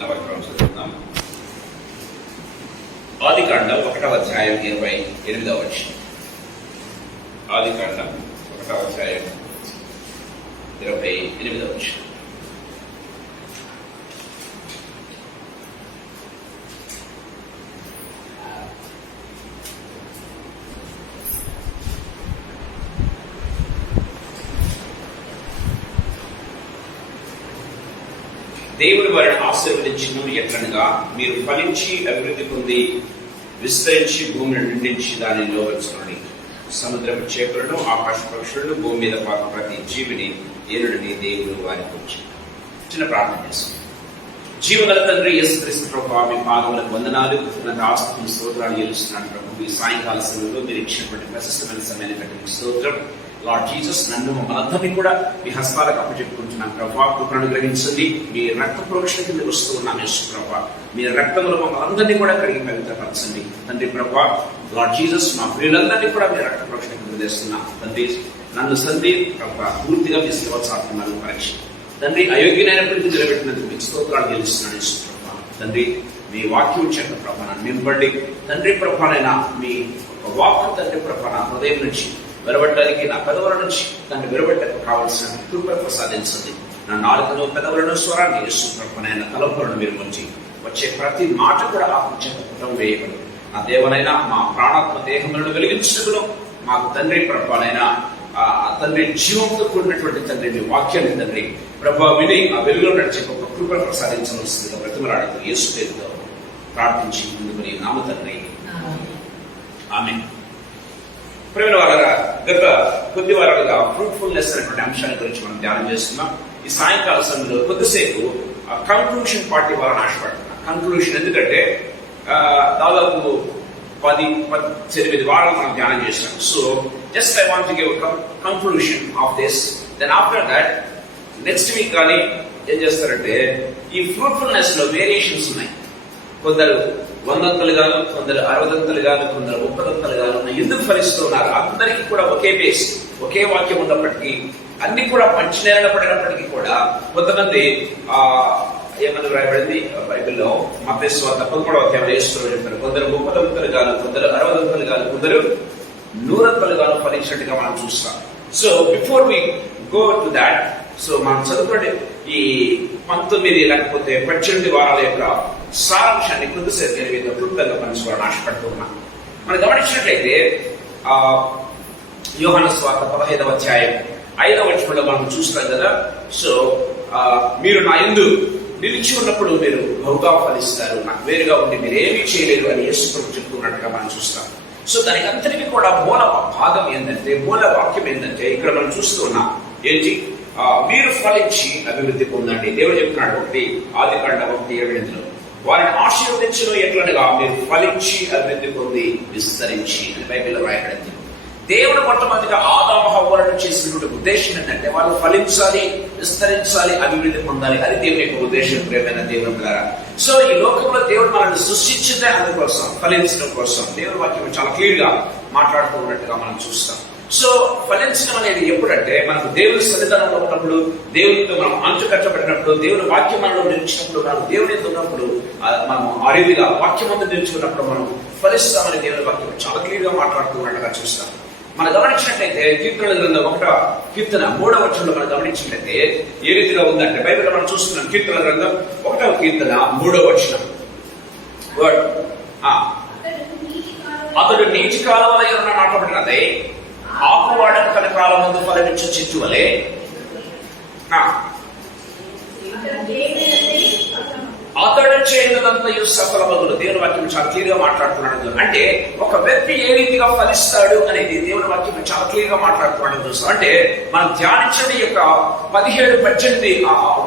నవగ్రహం చదువుతున్నాం. ఆదికాండం 1వ అధ్యాయం 28వ వచనం. ఆదికాండం 1వ అధ్యాయం 28వ వచనం. దేవుడు వారిని ఆశీర్వదించును ఎట్లనగా, మీరు ఫలించి అభివృద్ధి పొంది విస్తరించి భూమిని నిండించి దానిలో వచ్చునని, సముద్రపు చేపలను ఆకాశ పక్షులను భూమి మీద పాక ప్రతి జీవిని ఏలుడని దేవుడు వారికి వచ్చి. చిన్న ప్రార్థన చేస్తాం. జీవగల తండ్రి యేసుక్రీస్తు ప్రభువా, మీ పాదములకు వందనాలు, ఆస్తుని స్తోత్రాలు చెల్లిస్తున్నాను ప్రభు. ఈ సాయంకాల సమయంలో మీరు ఇచ్చినటువంటి ప్రశస్తమైన సమయాన్ని స్తోత్రం. లార్డ్ జీసస్, నన్ను మనందరినీ కూడా మీ హస్తాలకు అప్పచెప్పుకుంటున్నాను ప్రభా. కృపను గ్రహించండి. మీ రక్త ప్రోక్షణ కింద వస్తూ ఉన్నాను యేసు ప్రభా. మీ రక్తంలో మనందరినీ కూడా కడిగి పవిత్రపరచండి తండ్రి ప్రభా. లార్డ్ జీసస్, మా ప్రియులందరినీ కూడా మీ రక్త ప్రోక్షణ కింద తెస్తున్నాం తండ్రి. నన్ను సంధి ప్రభా పూర్తిగా మీ సేవ సాధనాలు పరీక్ష తండ్రి. అయోగ్యమైనప్పటికీ నిలబెట్టినందుకు మీకు స్తోత్రాలు చెల్లిస్తున్నాను యేసు ప్రభా. తండ్రి, మీ వాక్యం చెంత ప్రభా నన్ను నింపండి తండ్రి ప్రభానైనా. మీ ఒక వాక్యం తండ్రి ప్రభా నా హృదయం నుంచి వెలువడడానికి, నా పెదవుల నుంచి తను వెలువడటకు కావలసిన కృప ప్రసాదించండి. నా నాలుకను పెదవులను స్వరాన్ని యేసు ప్రభానైనా తలంపులను మీరు ఉంచి వచ్చే ప్రతి మాట కూడా ఆత్మచేత వేయగలరు. నా దేవనైనా మా ప్రాణాత్మ దేహములను వెలిగించడం మాకు తండ్రి ప్రభానైనా తండ్రి జీవంతో కూడినటువంటి తండ్రి మీ వాక్యాన్ని తండ్రి ప్రభా విని ఆ వెలుగులో నడిచే ఒక కృప ప్రసాదించవలసిందిగా బ్రతిమలాడుతూ యేసు పేరుతో ప్రార్థించి ముందుకుని నామ తండ్రి ఆమేన్. ప్రేమ వాళ్ళగా గత కొద్ది వారాలుగా ఫ్రూట్ఫుల్నెస్ అనేటువంటి అంశాల గురించి మనం ధ్యానం చేస్తున్నాం. ఈ సాయంకాల సమయంలో కొద్దిసేపు కంక్లూషన్ పార్టీ వాళ్ళని ఆశపడుతున్నాం. కంక్లూషన్ ఎందుకంటే దాదాపు 10-8 వారాలు మనం ధ్యానం చేస్తాం. So just I want to give conclusion of this. Then after that next week కానీ ఏం చేస్తారంటే, ఈ ఫ్రూట్ఫుల్నెస్ లో వేరియేషన్స్ ఉన్నాయి. కొందరు 100 గాను, కొందరు 60 గాను, కొందరు 30 గాను ఎందుకు ఫలిస్తూ ఉన్నారు? అందరికీ కూడా ఒకే బేస్, ఒకే వాక్యం ఉన్నప్పటికీ, అన్ని కూడా మంచి నేల పడినప్పటికీ కూడా కొంతమంది ఏమని రాయబడింది బైబిల్లో మత్తయి సువార్త 13వ అధ్యాయంలో యేసు చెప్పారు, కొందరు 30 గాను, కొందరు 60 గాను, కొందరు 100 గాను ఫలించినట్టుగా మనం చూస్తాం. So before we go to that, so మనం చదువుకోండి ఈ 19 లేకపోతే 18 వారాల యొక్క సారాంశాన్ని కొద్దిసేపు నేను మీతో క్లుప్తంగా పంచుకోవాలని ఆశపడుతూ ఉన్నాను. మనం గమనించినట్లయితే యోహాను సువార్త 15వ అధ్యాయం 5వ వచనంలో మనం చూస్తాం కదా. సో మీరు నా యందు నిలిచి ఉన్నప్పుడు మీరు బహుగా ఫలిస్తారు, నాకు వేరుగా ఉండి మీరు ఏమీ చేయలేరు అని యేసు ప్రభు చెప్తున్నట్టుగా మనం చూస్తాం. సో దానికి అంతటికీ కూడా మూల భాగం ఏంటంటే, మూల వాక్యం ఏంటంటే, ఇక్కడ మనం చూస్తూ ఉన్నాం ఏంటి, మీరు ఫలించి అభివృద్ధి పొందండి. దేవుడు చెప్తున్నాడు ఆదికాండం 1:7 వారిని ఆశీర్వదించడం ఎట్లనగా, మీరు ఫలించి అభివృద్ధి పొంది విస్తరించి అని బైబిల్లో రాయబడింది. దేవుడు మొట్టమొదటిగా ఆదాము హవ్వలను చేసినటువంటి ఉద్దేశం ఏంటంటే, వాళ్ళు ఫలించాలి, విస్తరించాలి, అభివృద్ధి పొందాలి. అది దేవుని యొక్క ఉద్దేశం. ప్రియమైన దేవుని ద్వారా, సో ఈ లోకంలో దేవుడు మనల్ని సృష్టించిందే అందుకోసం, ఫలించడం కోసం. దేవుని వాక్యం చాలా క్లియర్ గా మాట్లాడుతూ ఉన్నట్టుగా మనం చూస్తాం. సో ఫలించడం అనేది ఎప్పుడంటే, మనకు దేవుని సన్నిధానంలో ఉన్నప్పుడు, దేవునితో మనం అంటుకట్టబడినప్పుడు, దేవుని వాక్యం మనలో నిలిచినప్పుడు, మనం దేవునితో ఉన్నప్పుడు, మనం ఆ రీతిగా వాక్యం అంతా నిలిచుకున్నప్పుడు మనం ఫలిస్తామని దేవుని వాక్యం చాలా క్లియర్ గా మాట్లాడుతూ ఉన్నట్టుగా చూస్తాం. మనం గమనించినట్లయితే కీర్తనల గ్రంథం 1వ కీర్తన 3వ వచనంలో మనం గమనించినట్లయితే ఏ రీతిగా ఉందంటే, బైబిల్లో మనం చూస్తున్నాం కీర్తనల గ్రంథం 1వ కీర్తన 3వ వచనం. అతడు నీటి కాలవల యున్న నాటబడినదే, ఆకువాడక తన కాలం ముందు ఫలమిచ్చు చెట్టు వలె అతడు చేయనంతయు సఫలమగును. దేవుని వాక్యం చాలా క్లియర్ గా మాట్లాడుతున్నాడు. అంటే ఒక వ్యక్తి ఏ రీతిగా ఫలిస్తాడు అనేది దేవుని వాక్యం చాలా క్లియర్ గా మాట్లాడుతున్నాడు చూస్తాం. అంటే మనం ధ్యానించడం యొక్క 17-18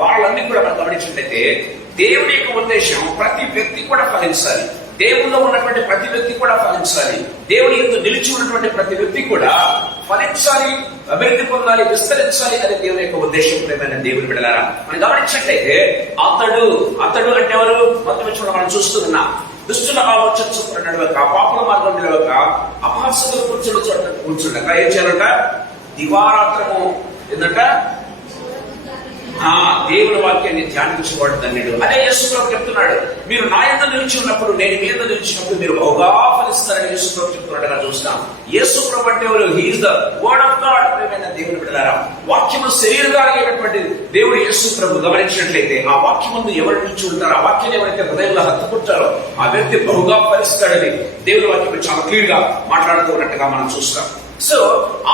వాళ్ళన్నీ కూడా మనం గమనించినట్లయితే, దేవుని యొక్క ఉద్దేశం ప్రతి వ్యక్తి కూడా ఫలించాలి, దేవుల్లో ఉన్నటువంటి ప్రతి వ్యక్తి కూడా ఫలించాలి, దేవుని యందు నిలిచి ఉన్నటువంటి ప్రతి వ్యక్తి కూడా ఫలించాలి, అభివృద్ధి పొందాలి, విస్తరించాలి అనే దేవుని యొక్క ఉద్దేశం. ప్రేమైన దేవుని బిడ్డలారా, మనం గమనించినట్లయితే అతడు అంటే ఎవరు? మొత్తం మనం చూస్తూ ఉన్నాం. దుష్టుల ఆలోచన చొప్పున నడవక, పాపుల మార్గం నిలవక, అపహాసకులు కూర్చున్న చోట కూర్చుండక ఏం చేయాలంట? దివారాత్రము ఏంటంట? దేవుని వాక్యాన్ని ధ్యానించేవాడు ధన్యుడు. అదే యేసు ప్రభు చెప్తున్నాడు, మీరు నా యందు నిలిచి ఉన్నప్పుడు, నేను మీ యందు నిలిచినప్పుడు మీరు బహుగా ఫలిస్తారని యేసు ప్రభు చెప్తున్నాడుగా చూస్తాం. యేసు ప్రభు అంటే ఎవరు? He is the word of God. దేవుని బిడ్డలారా, వాక్యము శరీరంగా అయినటువంటి దేవుడు యేసు ప్రభు గమనించినట్లయితే, ఆ వాక్యం ముందు ఎవరు నిలిచి ఉంటారో, ఆ వాక్యాన్ని ఎవరైతే హృదయంలో హత్తుకుంటారో ఆ వ్యక్తి బహుగా ఫలిస్తాడని దేవుని వాక్యం చాలా క్లియర్ గా మాట్లాడుతూ ఉన్నట్టుగా మనం చూస్తాం. సో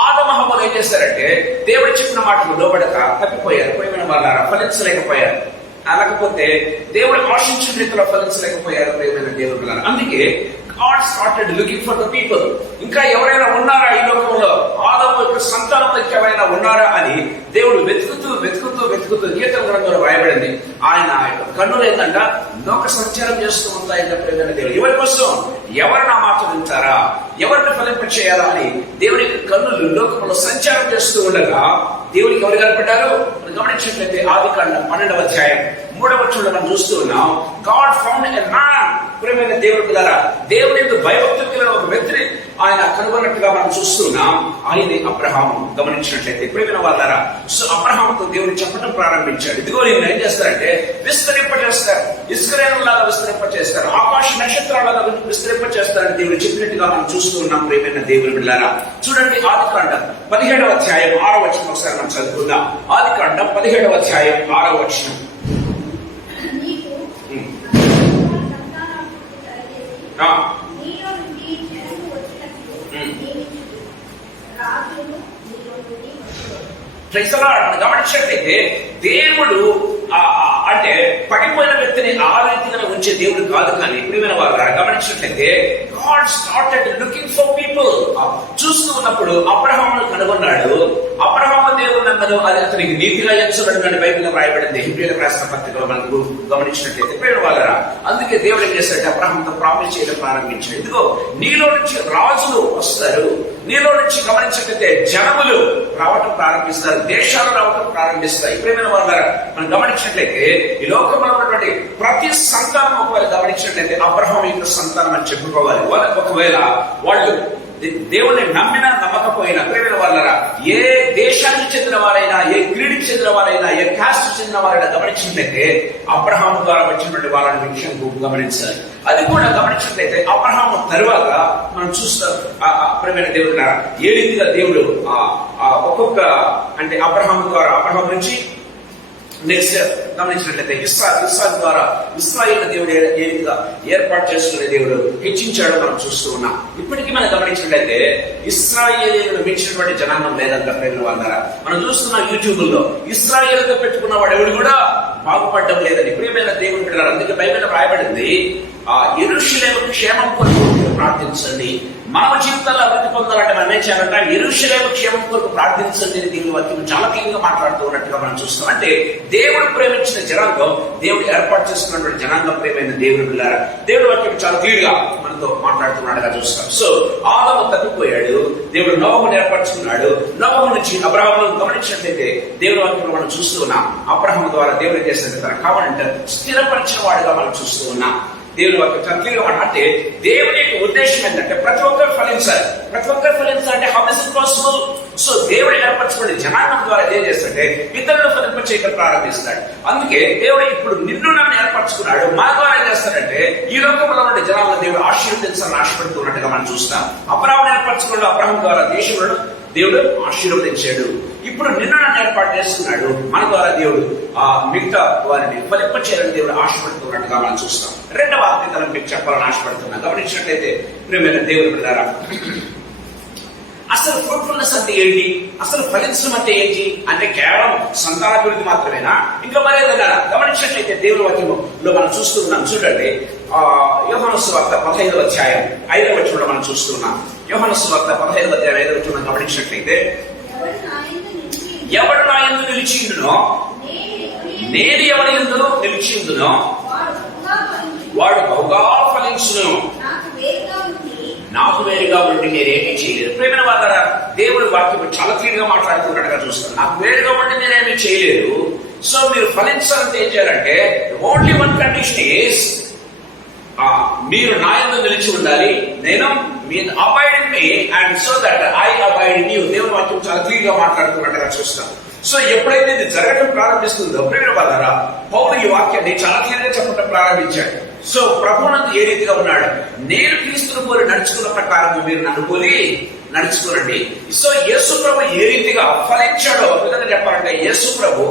ఆదము హవ్వలు ఏం చేశారంటే, దేవుడు చెప్పిన మాటలు లోబడక తప్పిపోయారు. ప్రియమైన వాళ్ళారా, ఫలించలేకపోయారు. లేకపోతే దేవుడు ఆశించిన రీతిలో ఫలించలేకపోయారు. ప్రియమైన దేవుడు పిల్లలు, అందుకే God started looking for the people. ఇంకా ఎవరైనా ఉన్నారా ఈ లోకంలో, ఆదము యొక్క సంతానంలో ఎవరైనా ఉన్నారా అని దేవుడు వెతుకుతూ కీర్తన గ్రంథంలో రాయబడింది. ఆయన కన్నులు ఏంటంట లోక సంచారం చేస్తూ ఉంటాయంట. ప్రియమైన దేవుడు, ఎవరి కోసం? ఎవరు నా మాట వింటారా, ఎవరిని ఫలింప చేయాలా అని దేవుని కన్నులు లోకంలో సంచారం చేస్తూ ఉండగా దేవుడికి ఎవరు కనపడ్డారు? గమనించినట్లయితే ఆదికాండం 12వ అధ్యాయం 3వ వచనంలో మనం చూస్తూ ఉన్నాం. God found a man. ప్రియమైన దేవుడు పిల్లరా, దేవుని యందు భయభక్తులు కలిగిన ఒక వ్యక్తిని ఆయన కనుగొన్నట్టుగా మనం చూస్తున్నాం. ఆయనే అబ్రహాము. గమనించినట్లయితే ప్రియమైన వాళ్ళారా, సో అబ్రహాముతో దేవుడు చెప్పడం ప్రారంభించాడు. ఇదిగో నేను ఏం చేస్తారంటే విస్తరింపజేస్తారు, ఇస్రాయేలులాగా విస్తరింపజేస్తారు, ఆకాశ నక్షత్రాలుగా విస్తరింపజేస్తారని దేవుడు చెప్పినట్టుగా మనం చూస్తూ ఉన్నాం. ప్రియమైన దేవుని బిడ్డలారా, చూడండి ఆదికాండం 17వ అధ్యాయం 6వ వచనం ఒకసారి మనం చదువుకుందాం. ఆదికాండం 17వ అధ్యాయం 6వ వచనం. గమనించినట్లయితే దేవుడు అంటే పడిపోయిన వ్యక్తిని ఆ రీతిగా ఉంచే దేవుడు కాదు. కానీ ప్రియమైన వారు గమనించినట్లయితే God started looking for people. చూస్తూ ఉన్నప్పుడు అబ్రహామును కనుగొన్నాడు. అబ్రహాము దేవుడు నమ్మను, అది అతనికి నీతిగా ఎంచబడిన బైబిల్లో రాయబడింది. హిబ్రీయులకు రాసిన పత్రికలో మనకు గమనించినట్లయితే ప్రియమైన వాళ్ళరా, అందుకే దేవుడు ఏం చేశాడంటే అబ్రహాముతో ప్రామిస్ చేయడం ప్రారంభించాడు. ఇదిగో నీలో నుంచి రాజులు వస్తారు, నీలో నుంచి గమనించినట్లయితే జనములు రావటం ప్రారంభిస్తారు, దేశాలు రావటం ప్రారంభిస్తాయి. ప్రియమైన వాళ్ళరా, మనం గమనించినట్లయితే ఈ లోకంలో ఉన్నటువంటి ప్రతి సంతానం ఒకవేళ గమనించినట్లయితే అబ్రహాము యొక్క సంతానం అని చెప్పుకోవాలి. ఒకవేళ వాళ్ళు దేవుని నమ్మినా నమ్మకపోయినా ప్రియమైన వాళ్ళరా, ఏ దేశానికి చెందిన వారైనా, ఏ క్రీడికి చెందిన వారైనా, ఏ కాస్ట్ చెందిన వారైనా గమనించినట్లయితే అబ్రహాము ద్వారా వచ్చినటువంటి వాళ్ళని విషయం గమనించాలి. అది కూడా గమనించినట్లయితే అబ్రహాము తరువాత మనం చూస్తాం ప్రియమైన దేవుడు ఏ రీతిగా దేవుడు ఒక్కొక్క అంటే అబ్రహాము ద్వారా, అబ్రహాం నుంచి నెక్స్ట్ గమనించినట్లయితే ఇస్సాకు ద్వారా ఇశ్రాయేలు దేవుడు ఏ రీతిగా ఏర్పాటు చేసుకునే దేవుడు హెచ్చించాడో మనం చూస్తూ ఉన్నాం. ఇప్పటికీ మనం గమనించినట్లయితే ఇశ్రాయేలును మించినటువంటి జనాంగం లేదంట. ప్రేమ వాళ్ళారా, మనం చూస్తున్నాం యూట్యూబ్ లో ఇశ్రాయేలుతో పెట్టుకున్న వాడు ఎవడు కూడా బాగుపడడం లేదని. ప్రియమైన దేవుని బిడ్డలారా, అందుకే బైబిల్ రాయబడింది యెరూషలేము క్షేమం కొరకు ప్రార్థించండి. మానవ జీవితాల్లో అభివృద్ధి పొందాలంటే మనం ఏం చేయాలంటే యెరూషలేము క్షేమం కొరకు ప్రార్థించండి. దీని వాక్యం చాలా క్లియర్గా మాట్లాడుతూ ఉన్నట్టుగా మనం చూస్తాం. అంటే దేవుడు ప్రేమించిన జనాంగం, దేవుడు ఏర్పాటు చేసుకున్నటువంటి జనాంగం. ప్రేమైన దేవుని బిడ్డలారా, దేవుడు వాక్యం చాలా క్లియర్ గా మనతో మాట్లాడుతున్నట్టుగా చూస్తాం. సో ఆదాము తప్పిపోయాడు, దేవుడు నోవహును ఏర్పరచుకున్నాడు. నోవహు నుంచి అబ్రహామును గమనించినట్లయితే దేవుడి వాక్యంలో మనం చూస్తూ ఉన్నాం. అబ్రహాము ద్వారా దేవుడు చేసిన తన కావాలంటే స్థిరపరిచిన వాడిగా మనం చూస్తూ ఉన్నాం. దేవుని వాక్యం క్లియర్గా అంటే దేవుని యొక్క ఉద్దేశం ఏంటంటే ప్రతి ఒక్కరు ఫలించాలి. ప్రతి ఒక్కరు ఫలించాలంటే how is it possible? So దేవుడు ఏర్పరచుకునే జనాంగం ద్వారా ఏం చేస్తాడంటే ఇతరులను ఫలింప చేయడం ప్రారంభిస్తాడు. అందుకే దేవుడు ఇప్పుడు నిన్ను నన్ను ఏర్పరచుకున్నాడు. మన ద్వారా ఏం చేస్తాడంటే ఈ లోకంలో ఉండే జనాలను దేవుడు ఆశీర్వదించాలని ఆశపడుతున్నట్టుగా మనం చూస్తాం. అబ్రహామును ఏర్పరచుకున్నాడు, అబ్రహాం ద్వారా దేశంలో దేవుడు ఆశీర్వదించాడు. ఇప్పుడు నిన్న ఏర్పాటు చేస్తున్నాడు, మన ద్వారా దేవుడు మిగతా వారిని ఫలింప చేయాలని దేవుడు ఆశపడుతున్నట్టుగా మనం చూస్తాం. రెండవ ఆత్మీయతను మీకు చెప్పాలని ఆశపడుతున్నా. గమనించినట్లయితే ప్రియమైన దేవుని బిడ్డలారా, అసలు ఫ్రూట్ఫుల్నెస్ అంటే ఏంటి? అసలు ఫలించడం అంటే ఏంటి? అంటే కేవలం సంతానాభివృద్ధి మాత్రమేనా? ఇంకా మరేదైనా? గమనించినట్లయితే దేవుని వాక్యంలో మనం చూస్తూ ఉన్నాం. చూడండి, యోహాను సువార్త 15వ అధ్యాయం 5వ వచనంలో మనం చూస్తున్నాం. యోహాను సువార్త 15వ అధ్యాయం 5వ వచనం గమనించినట్లయితే, ఎవడు నా యందు నిలిచిండునో, నేను ఎవరి యందు నిలిచిందునో వాడు బహుగా ఫలించును, నాకు వేరుగా ఉండి నేనేమీ చేయలేదు. ప్రేమైన వాళ్ళారా, దేవుడి వాక్యం చాలా క్లియర్ గా మాట్లాడుతున్నట్టుగా చూస్తాను. నాకు వేరుగా ఉండి నేనేమీ చేయలేదు. సో మీరు ఫలించాలంటే ఏం చేయాలంటే ఓన్లీ వన్ కండిషన్ ఈస్ మీరు నా యందు నిలిచి ఉండాలి, నేను మీరు avoid in me and so that I avoid in you. దేవుని వాక్యం చాలా క్లియర్ గా మాట్లాడుతున్నట్టుగా చూస్తాం. సో ఎప్పుడైతే ఇది జరగడం ప్రారంభిస్తుందో ప్రేమ వాళ్ళారా, పౌలు ఈ వాక్యాన్ని చాలా క్లియర్గా చెప్పడం ప్రారంభించాడు. సో ప్రభువునందు ఏ రీతిగా ఉన్నాడు, నేను క్రీస్తును పోలి నడుచుకున్న ప్రకారం మీరు నన్ను పోలి నడుచుకోనండి. సో యేసు ప్రభు ఏ రీతిగా ఫలించాడో విధంగా చెప్పాలంటే, యేసు ప్రభు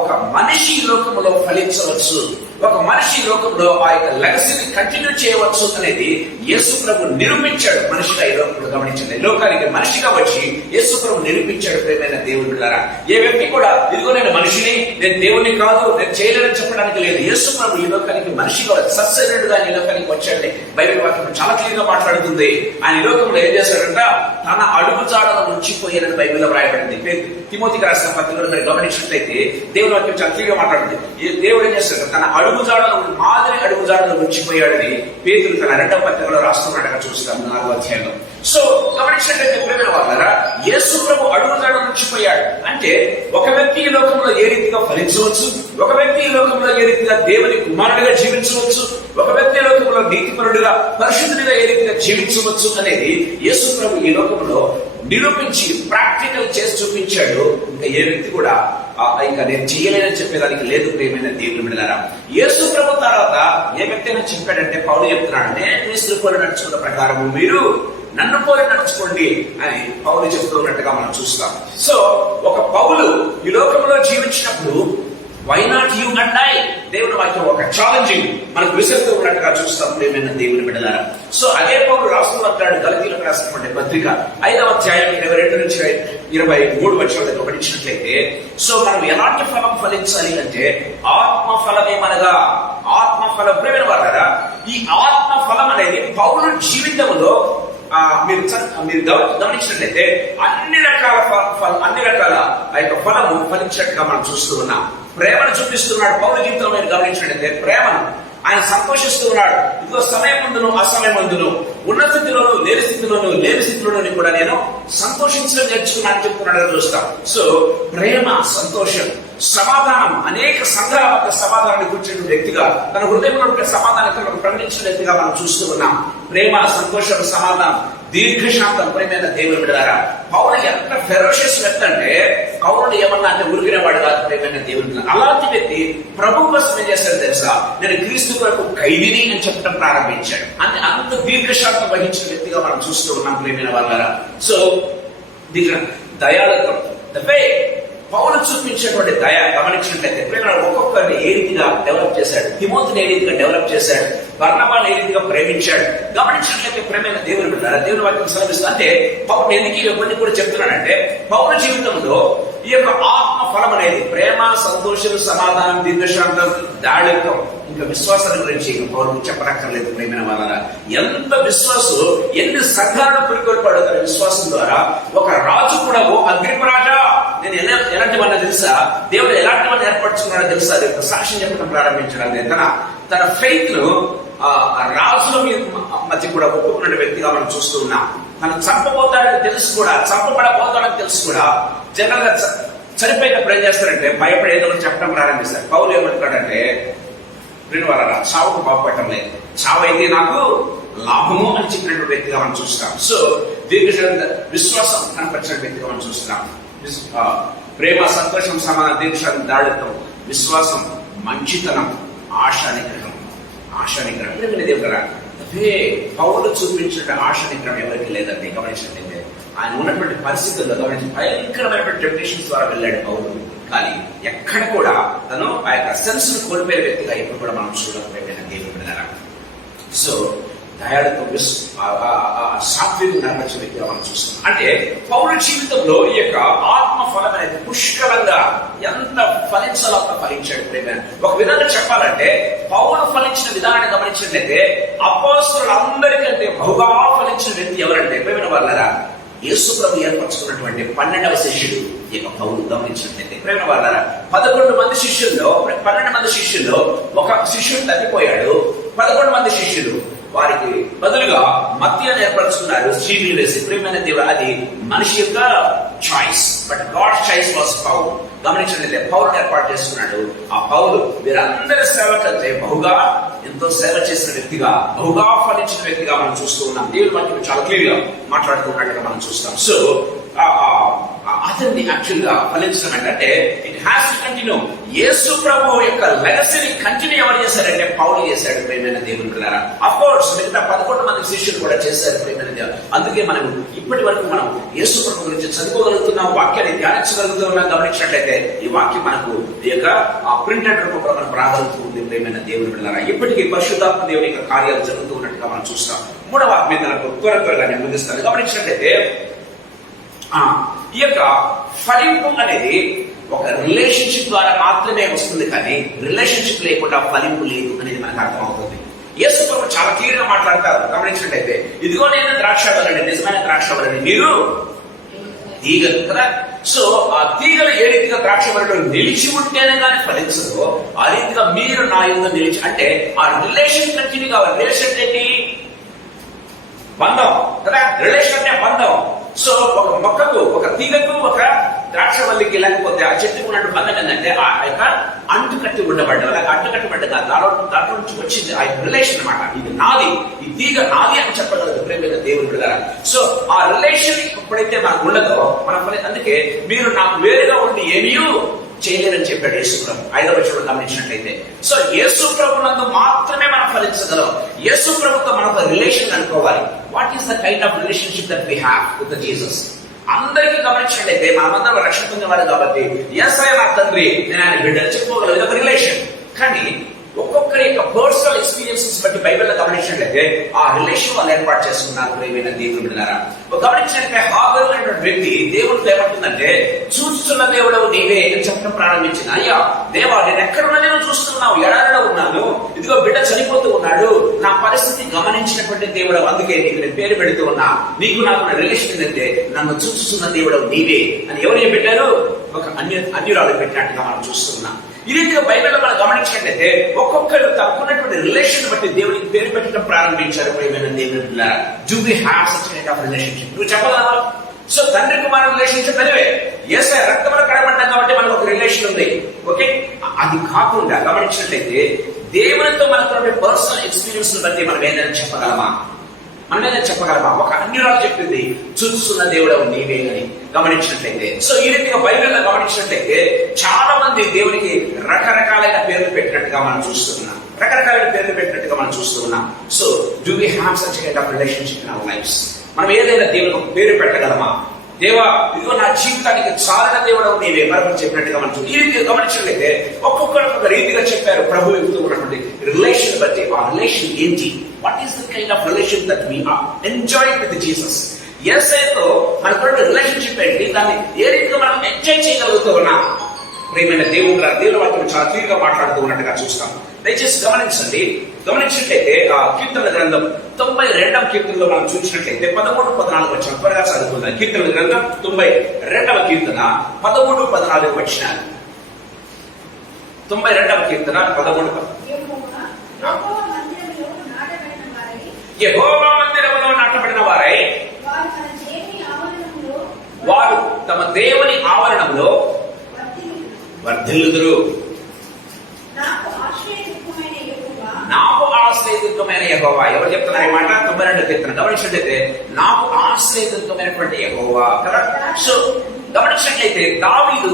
ఒక మనిషి లోకంలో ఫలించవచ్చు, ఒక మనిషి లోకంలో ఆ యొక్క లెగసీని కంటిన్యూ చేయవచ్చు అనేది యేసు ప్రభు నిరూపించాడు. మనిషిగా ఈ లోకంలో గమనించండి, లోకానికి మనిషిగా వచ్చి యేసు ప్రభు నిరూపించాడు. ప్రేమైన దేవుని బిడ్డలారా, ఏ వ్యక్తి కూడా ఇదిగో నేను మనిషిని, నేను దేవుని కాదు, నేను చేయలేదని చెప్పడానికి లేదు. యేసు ప్రభు ఈ లోకానికి మనిషిగా సస్యనుడుగా ఈ లోకానికి వచ్చాడని బైబిల్ వాక్యం చాలా క్లియర్ గా మాట్లాడుతుంది. ఆయన ఈ లోకంలో ఏం చేశాడంట, తన అడుగుజాడల ఉంచిపోయాడని బైబిల్లో రాయబడింది. తిమోతికి రాసిన పత్రికలో మీరు గమనించినట్లయితే దేవుని వాక్యం చాలా క్లియర్ గా మాట్లాడుతుంది. దేవుడు ఏం చేస్తాడు, తన అడుగుజాడలు మాదిరి అడుగుజాడలు ఉంచిపోయాడని పేతురు తన 2వ పత్రికలో రాస్తున్నట్టుగా చూస్తాం 4వ అధ్యాయంలో. సో గమనించినట్లయితే ప్రేమ వాళ్ళారా, యేసు ప్రభు అడుగుజాడలు ఉంచిపోయాడు అంటే ఒక వ్యక్తి ఈ లోకంలో ఏ రీతిగా ఫలించవచ్చు, ఒక వ్యక్తి ఈ లోకంలో ఏ రీతిగా దేవుని కుమారుడిగా జీవించవచ్చు, ఒక వ్యక్తి ఈ లోకంలో నీతిపరుడుగా పరిశుద్ధుడిగా ఏ రీతిగా జీవించవచ్చు అనేది యేసు ప్రభు ఈ లోకంలో నిరూపించి ప్రాక్టికల్ చేసి చూపించాడు. ఇంకా ఏ వ్యక్తి కూడా ఇంకా నేను చేయలేనని చెప్పేదానికి లేదు. ప్రియమైన దేవుని బిడ్డలారా, యేసు ప్రభు తర్వాత ఏ వ్యక్తి అయినా చెప్పాడంటే పౌలు చెప్తున్నాడు, నేను క్రీస్తు పోలి నడుచుకున్న ప్రకారం మీరు నన్ను పోలి నడుచుకోండి అని పౌలు చెప్తున్నట్టుగా మనం చూస్తాం. సో ఒక పౌలు ఈ లోకంలో జీవించినప్పుడు why not you and I, దేవుని వాక్యం ఒక ఛాలెంజింగ్ మనకు విసురుతూ ఉన్నట్టుగా చూస్తాం. ప్రియమైన దేవుని బిడ్డలారా, సో అదే పౌలు రాస్తున్నట్టు గలతీయులకు రాసినటువంటి పత్రిక 5వ అధ్యాయం 22 నుంచి 23 వచనాలు గమనించినట్లయితే, సో మనం ఎలాంటి ఫలం ఫలించాలి అంటే ఆత్మ ఫలమేమనగా, ఆత్మ ఫలం. ప్రియమైన వారా, ఈ ఆత్మ ఫలం అనేది పౌలు జీవితంలో మీరు గమనించినట్లయితే అన్ని రకాల ఆ యొక్క ఫలము ఫలించినట్టుగా మనం చూస్తూ ఉన్నాం. ప్రేమను చూపిస్తున్నాడు పౌలు జీవితంలో. మీరు గమనించినట్లయితే ప్రేమను ఆయన సంతోషిస్తూ ఉన్నాడు. ఇదిగో సమయం ముందును అసమయం ముందును, ఉన్న స్థితిలోను లేని స్థితిలోను లేని స్థితిలోను కూడా నేను సంతోషించడం నేర్చుకున్నాను చెప్తున్నాడు చూస్తాం. సో ప్రేమ, సంతోషం, సమాధానం, అనేక సంఘాల యొక్క సమాధానాన్ని కూర్చున్న వ్యక్తిగా, తన హృదయంలో సమాధానం ప్రకటించిన వ్యక్తిగా మనం చూస్తూ ఉన్నాం. ప్రేమ, సంతోషం, సమాధానం, దీర్ఘశాంతం. ప్రేమైన దేవుని బిడ్డలారా, పౌలు ఎంత ఫెరోషియస్ వ్యక్తి అంటే, పౌరుడు ఏమన్నా అంటే ఉరికినవాడు కాదు. ప్రేమైన దేవుని బిడ్డ, అలాంటి వ్యక్తి ప్రభు కోసం ఏం చేస్తాడు తెలుసా, నేను క్రీస్తు కొరకు ఖైదీని అని చెప్పడం ప్రారంభించాడు. అంత దీర్ఘశాంతం వహించిన వ్యక్తిగా మనం చూస్తూ ఉన్నాం. ప్రేమైన వాళ్ళారా, సో దయాళత్వం, పౌలు చూపించేటువంటి దయ గమనించినట్లయితే ఒక్కొక్కరిని ఏ రీతిగా డెవలప్ చేశాడు, తిమోతిని ఏ రీతిగా డెవలప్ చేశాడు, బర్నబాను ఏ రీతిగా ప్రేమించాడు గమనించినట్లయితే ప్రేమైన దేవుని బిడ్డలారా, దేవుని వాక్యం సెలవిస్తా అంటే పౌలు ఎందుకు ఇవన్నీ కూడా చెప్తున్నాడంటే, పౌల జీవితంలో ఈ యొక్క ఆత్మ ఫలం అనేది ప్రేమ, సంతోషం, సమాధానం, దీర్ఘశాంతం, దాళిత్వం, ఇంకా విశ్వాసాల గురించి పౌరులు చెప్పనక్కర్లేదు. ప్రేమైన వాళ్ళారా, ఎంత విశ్వాసం, ఎన్ని సంఘాలను పురికొల్పాడు తన విశ్వాసం ద్వారా. ఒక రాజు కూడా, ఓ అగ్రిపరాజా, నేను ఎలాంటి వాడిని తెలుసా, దేవుడు ఎలాంటి వాడిని ఏర్పరచుకున్నాడో తెలుసా, అది సాక్ష్యం చెప్పడం ప్రారంభించడానికి తన ఫెయిత్ ను రాజుల మధ్య కూడా ఒప్పుకున్న వ్యక్తిగా మనం చూస్తూ ఉన్నాం. తను చంపబోతాడని తెలుసు కూడా, చంపబడబోతాడని తెలుసు కూడా, జనరల్ గా చనిపోయినప్పుడు ఏం చేస్తారంటే భయపడి ఏదో చెప్పడం ప్రారంభిస్తారు. పౌలు ఏమంటాడంటే, వాళ్ళ చావుకు బాగుపడటం లేదు, చావు అయితే నాకు లాభము అని చెప్పినటువంటి వ్యక్తిగా మనం చూస్తాం. సో దీర్ఘశాంత విశ్వాసం కనపరిచిన వ్యక్తిగా మనం చూస్తున్నాం. ప్రేమ, సంతోషం, సమాధానం, దీర్ఘశాంతం, దాళిత్వం, విశ్వాసం, మంచితనం, ఆశా నిగ్రహం. అదే పౌలు చూపించిన ఆశా నిగ్రహం ఎవరికి లేదండి. గమనించినట్లయితే ఆయన ఉన్నటువంటి పరిస్థితుల్లో గమనించి భయంకరమైనటువంటి టెంప్టేషన్స్ ద్వారా వెళ్ళాడు పౌలు. కానీ ఎక్కడ కూడా తను ఆ యొక్క సెన్స్ ను కోల్పోయే వ్యక్తిగా ఎప్పుడు కూడా మనం చూడకపోయిన దేవుడు. సో దయాళుత్వం, సాత్వికం కనపరిచిన వ్యక్తిగా మనం చూస్తున్నాం. అంటే పౌల జీవితంలో ఈ యొక్క ఆత్మ ఫలం అనేది పుష్కలంగా ఎంత ఫలించాలో అంత ఫలించాడు. ఒక విధంగా చెప్పాలంటే పౌలు ఫలించిన విధానాన్ని గమనించినట్లయితే అపోస్తలులందరికంటే బహుగా ఫలించిన వ్యక్తి ఎవరంటే ప్రేమ వాళ్ళరా, యేసు ప్రభు ఏర్పరచుకున్నటువంటి 12వ శిష్యుడు ఈ యొక్క పౌలు. గమనించినట్లయితే ప్రేమ వాళ్ళరా, 11 మంది శిష్యుల్లో 12 మంది శిష్యుల్లో ఒక శిష్యుడు తప్పిపోయాడు. 11 మంది శిష్యులు వారికి బదులుగా మత్తయిని ఏర్పరచుకున్నారు స్త్రీలు వేసి. ప్రియమైన దేవుడు, అది మనిషి యొక్క choice, but God choice was Paul. గమనించినట్లయితే పౌరుని ఏర్పాటు చేసుకున్నాడు. ఆ పౌలు వీరందరి సేవకంటే బహుగా ఎంతో సేవ చేసిన వ్యక్తిగా, బహుగా ఫలించిన వ్యక్తిగా మనం చూస్తూ ఉన్నాం. దేవుడు మనకి చాలా క్లియర్ గా మాట్లాడుతున్నట్టుగా మనం చూస్తాం. సో ఆ అతన్ని యాక్చువల్ గా ఫలించడం ఏంటంటే ఇట్ హ్యాస్ టు కంటిన్యూ. యేసు ప్రభు యొక్క లెగసీని కంటిన్యూ ఎవరు చేశారంటే పౌలు చేశాడు. ప్రేమైన దేవుని పిల్లరా, అఫ్ కోర్స్ మిగతా 11 మంది శిష్యులు కూడా చేశారు. ప్రేమైన దేవుడు, అందుకే మనం ఇప్పటి వరకు మనం యేసు ప్రభు గురించి చదువుకోగలుగుతున్నాం, వాక్యాన్ని ధ్యానించగలుగుతున్నాం. గమనించినట్లయితే ఈ వాక్యం మనకు ఈ యొక్క ప్రింటెడ్ రూపంలో మనకు రాగలుగుతుంది. ప్రేమైన దేవుని పిల్లరా, ఇప్పటికీ పరిశుద్ధాత్మ దేవుని యొక్క కార్యాలు జరుగుతూ ఉన్నట్టుగా మనం చూస్తాం. 3వ ఆత్మీయతలకు త్వరగా నేను ముగిస్తాను. గమనించినట్లయితే ఈ యొక్క ఫలింపు అనేది ఒక రిలేషన్షిప్ ద్వారా మాత్రమే వస్తుంది, కానీ రిలేషన్షిప్ లేకుండా ఫలింపు లేదు అనేది మనకు అర్థమవుతుంది. యేసు ప్రభు చాలా క్లియర్ గా మాట్లాడతారు. గమనించినట్లయితే, ఇదిగో నేను ద్రాక్షవల్లిని, నిజమైన ద్రాక్షవల్లిని, మీరు తీగలు కదా. సో ఆ తీగలు ఏ రీతిగా ద్రాక్షవల్లిలో నిలిచి ఉంటేనే కానీ ఫలించదు, ఆ రీతిగా మీరు నా యందు నిలిచి, అంటే ఆ రిలేషన్ కంటిన్యూ కావాలి. రిలేషన్ ఏంటి? బంధం కదా. రిలేషన్ అంటే బంధం. సో ఒక మొక్కకు, ఒక తీగకు, ఒక ద్రాక్షవల్లికి, లేకపోతే ఆ చెట్టుకు ఉన్నట్టు బంధం ఏంటంటే ఆ యొక్క అంటుకట్టి ఉండబడ్డ, అలాగే అంటుకట్టబడ్డగా దాంట్లో నుంచి వచ్చింది ఆ రిలేషన్ అనమాట. ఇది నాది, ఈ తీగ నాది అని చెప్పగలదు ప్రేమైన దేవుని బిడ్డలారా. సో ఆ రిలేషన్ ఎప్పుడైతే మనకు ఉండదో మనం, అందుకే మీరు నాకు వేరుగా ఉండి ఏమీ చేయలేరని చెప్పాడు యేసు ప్రభు. 5వ వచనంలో గమనించినట్లయితే, సో యేసు ప్రభు నందు మాత్రమే మనం ఫలించగలం. యేసు ప్రభుతో మనం ఒక రిలేషన్ అనుకోవాలి. What is the kind of relationship that we have with Jesus? అందరికీ గమనించినట్లయితే మనమందరం రక్షణ పొందేవారు కాబట్టి యేసయ్య నా తండ్రి, నేను ఆయన బిడ్డని చెప్పుకోగలదు, ఒక రిలేషన్. కానీ ఒక్కొక్కరి యొక్క పర్సనల్ ఎక్స్పీరియన్సెస్ బట్టి బైబిల్లో గమనించినట్లయితే ఆ రిలేషన్ వాళ్ళు ఏర్పాటు చేసుకున్నారు. ప్రేమైన దేవుని బిడ్డలారా, గమనించినట్లయితే హాగరు అనేటువంటి వ్యక్తి దేవుడితో ఏమంటుందంటే, చూస్తున్న దేవుడు నీవే అని చెప్పడం ప్రారంభించింది. అయ్యా దేవా, నేను ఎక్కడున్నా నేను చూస్తున్నావు, ఎడారిలో ఉన్నాను, ఇదిగో బిడ్డ చనిపోతూ ఉన్నాడు, నా పరిస్థితి గమనించినటువంటి దేవుడు, అందుకే నీకు నేను పేరు పెడుతూ ఉన్నా. నీకు నాకు రిలేషన్ ఏంటంటే నన్ను చూస్తున్న దేవుడు నీవే అని ఎవరు పెట్టారు? ఒక అన్యురాలు పెట్టినట్టుగా మనం చూస్తున్నాం. ఈ రీతిగా బైబిల్లో మనం గమనించినట్లయితే ఒక్కొక్కరు తమకున్నటువంటి రిలేషన్ బట్టి దేవుడికి పేరు పెట్టడం ప్రారంభించారు. ప్రియమైన దేవుని బిడ్డలారా, do we have such kind of relationship? నువ్వు చెప్పగలవా? సో తండ్రి కుమారుని రిలేషన్షిప్ అనివే యేసయ్య రక్తంలో కడబడ్డాం కాబట్టి మనకు ఒక రిలేషన్ ఉంది. ఓకే, అది కాకుండా గమనించినట్లయితే దేవునితో మనకు పర్సనల్ ఎక్స్పీరియన్స్ బట్టి మనం ఏదైనా చెప్పగలమా? ఒక అన్యురాలు చెప్పింది, చూస్తున్న దేవుడు నీవే అని. గమనించినట్లయితే, సో ఈ రీతిగా బైబిల్లో గమనించినట్లయితే చాలా మంది దేవునికి రకరకాలైన పేర్లు పెట్టినట్టుగా మనం చూస్తున్నాం. So do we have such kind of relationship in our lives? మనం ఏదైనా దేవునికి ఒక పేరు పెట్టగలమా? దేవా, ఇదిగో నా జీవితానికి చాలిన దేవుడు నీవే మరొకరు చెప్పినట్టుగా మనం ఈ రీతిగా గమనించినట్లయితే ఒక్కొక్కరు ఒక రీతిగా చెప్పారు. ప్రభు యుక్తం ఉన్నటువంటి రిలేషన్ బట్టి ఆ రిలేషన్ ఏంటి? What is the kind of relation that we are enjoying with Jesus? యేసయ్యతో మనకున్న రిలేషన్షిప్ ఏంటి? దాన్ని ఏ రీతిగా మనం ఎంజాయ్ చేయగలుగుతూ ఉన్నాం? ప్రియమైన దేవుని వాక్యం చాలా క్లియర్గా మాట్లాడుతూ ఉన్నట్టుగా చూస్తాం. దయచేసి గమనించినట్లయితే ఆ కీర్తన గ్రంథం 92వ కీర్తనలో మనం చూసినట్లయితే 13, 14 వచనం త్వరగా చదువుకుందాం. కీర్తన గ్రంథం 92వ కీర్తన 13, 14 వచనాలు. 92వ కీర్తన 13. యెహోవా మందిరములో నాటబడిన వారై వారు తమ దేవుని ఆవరణంలో వర్ధిల్లుదురు. నాకు ఆశ్రయదుర్గమైన యెహోవా. ఎవరు చెప్తున్నారు ఈ మాట? 92వ కీర్తన. గమనించినట్లయితే నాకు ఆశ్రయదుర్గమైనటువంటి యెహోవా కదా. సో గమనించినట్లయితే దావీదు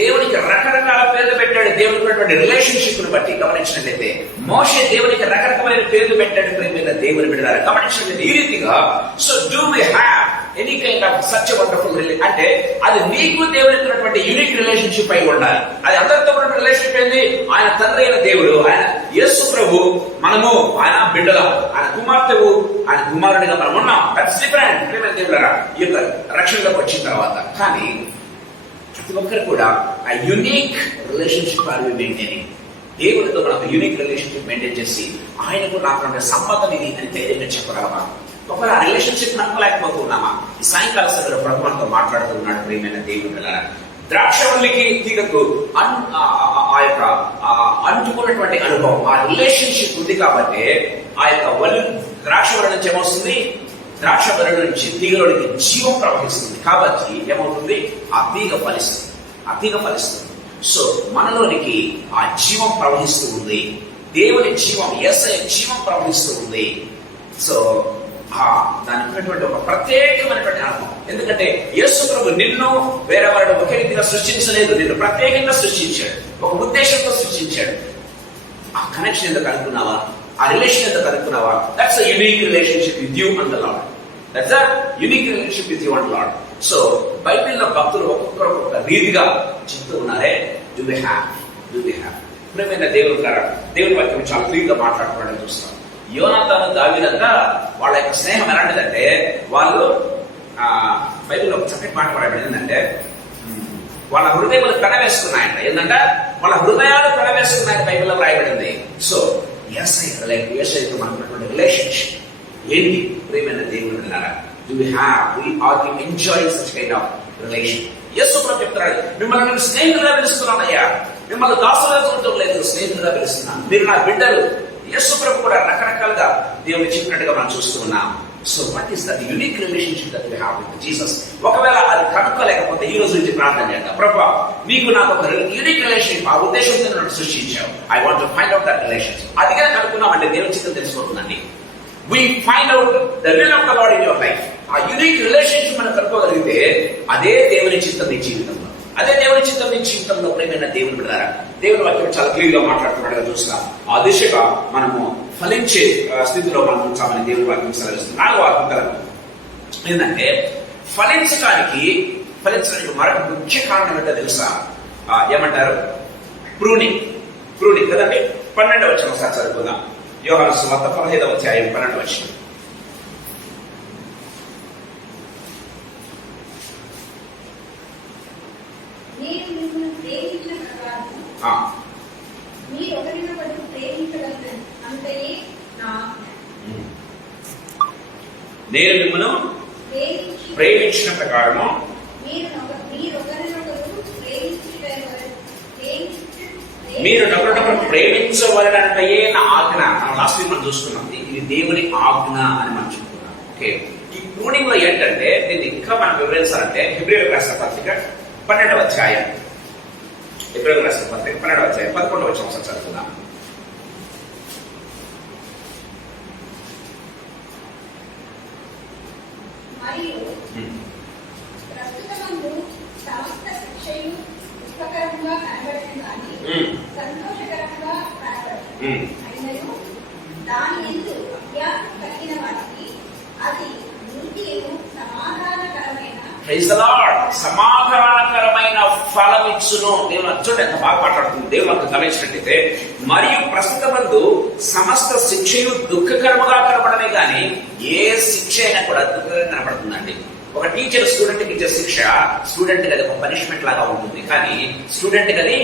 దేవునికి రకరకాల పేర్లు పెట్టాడు, దేవునికి రిలేషన్షిప్ ను బట్టి. గమనించినట్లయితే మోషే దేవునికి రకరకమైన పేర్లు పెట్టాడు. ప్రేమైన దేవుని బిడ్డలారా, గమనించినట్లయితే ఈ రీతిగా so do we have any kind of such wonderful relation? అంటే అది నీకు దేవునికి ఉన్నటువంటి యూనిక్ రిలేషన్షిప్ అయి ఉండాలి. అది అందరితో ఉన్న రిలేషన్షిప్ ఏంది? ఆయన తండ్రి అయిన దేవుడు, ఆయన యేసు ప్రభు, మనము ఆయన బిడ్డలం, ఆయన కుమార్తెవు, ఆయన కుమారుడిగా మనం ఉన్నాం. That's different. ప్రేమైన దేవులారా, ఈ యొక్క రక్షణలోకి వచ్చిన తర్వాత కానీ ప్రతి ఒక్కరు కూడా ఆ యునిక్ రిలేషన్షిప్ ఆర్ మెయింటైనింగ్. దేవుడితో మనకు యూనిక్ రిలేషన్షిప్ మెయింటైన్ చేసి ఆయనకు నాకు సంబంధం ఇది అని ధైర్యంగా చెప్పగలమా? ఒకవేళ ఆ రిలేషన్షిప్ నమ్మలేకపోతున్నామా? ఈ సాయంకాల సమయంలో ప్రభు మనతో మాట్లాడుతూ ఉన్నాడు. ప్రియమైన దేవుని బిడ్డలారా, ద్రాక్షవల్లికి తీగకు ఆ యొక్క అంటుకున్నటువంటి అనుభవం, ఆ రిలేషన్షిప్ ఉంది కాబట్టి ఆ యొక్క ద్రాక్షవల్లి నుంచి ఏమవుతుంది? ద్రాక్షవల్లి నుంచి తీగలోనికి జీవం ప్రవహిస్తుంది. కాబట్టి ఏమవుతుంది? ఆ తీగ ఫలిస్తుంది. సో మనలోనికి ఆ జీవం ప్రవహిస్తూ ఉంది. దేవుని జీవం, యేసయ్య జీవం ప్రవహిస్తూ ఉంది. సో దానికి ఉన్నటువంటి ఒక ప్రత్యేకమైనటువంటి అనుభవం. ఎందుకంటే యేసు ప్రభు నిన్ను వేరే వాడు ఒకే రీతిగా సృష్టించలేదు, నిన్ను ప్రత్యేకంగా సృష్టించాడు, ఒక ఉద్దేశంతో సృష్టించాడు. ఆ కనెక్షన్ ఎందుకు అనుకున్నావా, ఆ రిలేషన్ ఎందుకు అనుకున్నావా? That's a unique relationship with you and the lord. That's a unique relationship with you and lord. So బైబిల్లో భక్తులు ఒక్కొక్కరు ఒక్కొక్క రీతిగా చెప్తూ ఉన్నారే. డూ వి హ్యావ్ ప్రియమైన దేవుడు గారు, దేవుడి వాక్యం చాలా క్లియర్ గా మాట్లాడుకోవడం చూస్తాం. యోనాతాను దావీదంతా వాళ్ళ యొక్క స్నేహం ఎలాంటిదంటే, వాళ్ళు బైబిల్లో ఒక చక్కటి మాట రాయబడింది. ఏంటంటే వాళ్ళ హృదయాలు కడవేసుకున్నాయంట. ఏంటంటే వాళ్ళ హృదయాలు కడవేసుకున్నాయని బైబిల్లో రాయబడింది. సో యేసయ్యతో మనకున్నటువంటి రిలేషన్షిప్ ఏంటి ప్రియమైన దేవుడు అన్నారా? We are enjoying such kind of relation. యేసు ప్రభు చెప్తున్నాడు, మిమ్మల్ని నేను స్నేహితులుగా పిలుస్తున్నానయ్యా, మిమ్మల్ని దాసులుగా చూడటం లేదు, స్నేహితులుగా పిలుస్తున్నాను, మీరు నా బిడ్డలు. యేసు ప్రభు కూడా రకరకాలుగా దేవుడు చెప్పినట్టుగా మనం చూస్తున్నాం. So what is that unique relationship that we have with Jesus? ఒకవేళ అది కనుక్కోలేకపోతే ఈ రోజు నుంచి ప్రార్థన చేద్దాం. ప్రభువా, నీకు నాకు ఒక యూనిక్ రిలేషన్షిప్, ఆ ఉద్దేశంతో నన్ను సృష్టించావు. I want to find out that relationship. అదిగా కనుక్కున్నామంటే దేవుని చిత్తం తెలిసిపోతుందండి. We find out the will of the Lord in your life. ఆ యూనిక్ రిలేషన్షిప్ మనం కనుక్కోగలిగితే అదే దేవుని చిత్తం నీ జీవితంలో, అదే దేవుని చిత్తం నీ జీవితంలో. ప్రేమైన దేవుని బిడ్డలారా, దేవుని వాక్యం చాలా క్లియర్ గా మాట్లాడుతున్నాడుగా చూస్తున్నాం. ఆ దిశగా మనము ఫలించే స్థితిలో మనం ఉంచామని దేవుని వాక్యం సెలవిస్తుంది. 4వ అద్భుతం ఏంటంటే, ఫలించడానికి మరొక ముఖ్య కారణం ఏంటో తెలుసా? ఏమంటారు? ప్రూనింగ్ కదండి. 12వ వచనం ఒకసారి చదువుకుందాం. యోహాను సువార్త 15వ అధ్యాయం 12వ వచనం. నేను మిమ్మల్ని ప్రేమించిన ప్రకారము మీరు నొకరినొకరు ప్రేమించవలనంటే నా ఆజ్ఞ. మనం లాస్ట్ వీక్ మనం చూసుకున్నాం, ఇది దేవుని ఆజ్ఞ అని మనం చెప్పుకున్నాం. ఓకే, ఈ ప్రూనింగ్ లో ఏంటంటే దీన్ని ఇంకా మనం వివరించాలంటే హెబ్రీయులకు రాసిన పత్రిక 12వ అధ్యాయం, హెబ్రీయులకు రాసిన పత్రిక 12వ అధ్యాయం 11వ వచనం ఒకసారి చదువుకుందాం. సమాధానకరమైన ఫలం ఇచ్చును. దేవుని చూడండి ఎంత బాగా మాట్లాడుతుంది. దేవుడు అంత గమనించినట్టయితే, మరియు ప్రస్తుతమందు సమస్త శిక్షయు దుఃఖకరముగా కనబడమే కానీ ఏ శిక్ష అయినా కూడా దుఃఖంగా కనబడుతుందండి. ఒక టీచర్ స్టూడెంట్ కి ఇచ్చే శిక్ష స్టూడెంట్ కి అది ఒక పనిష్మెంట్ లాగా ఉంటుంది, కానీ స్టూడెంట్ కి అది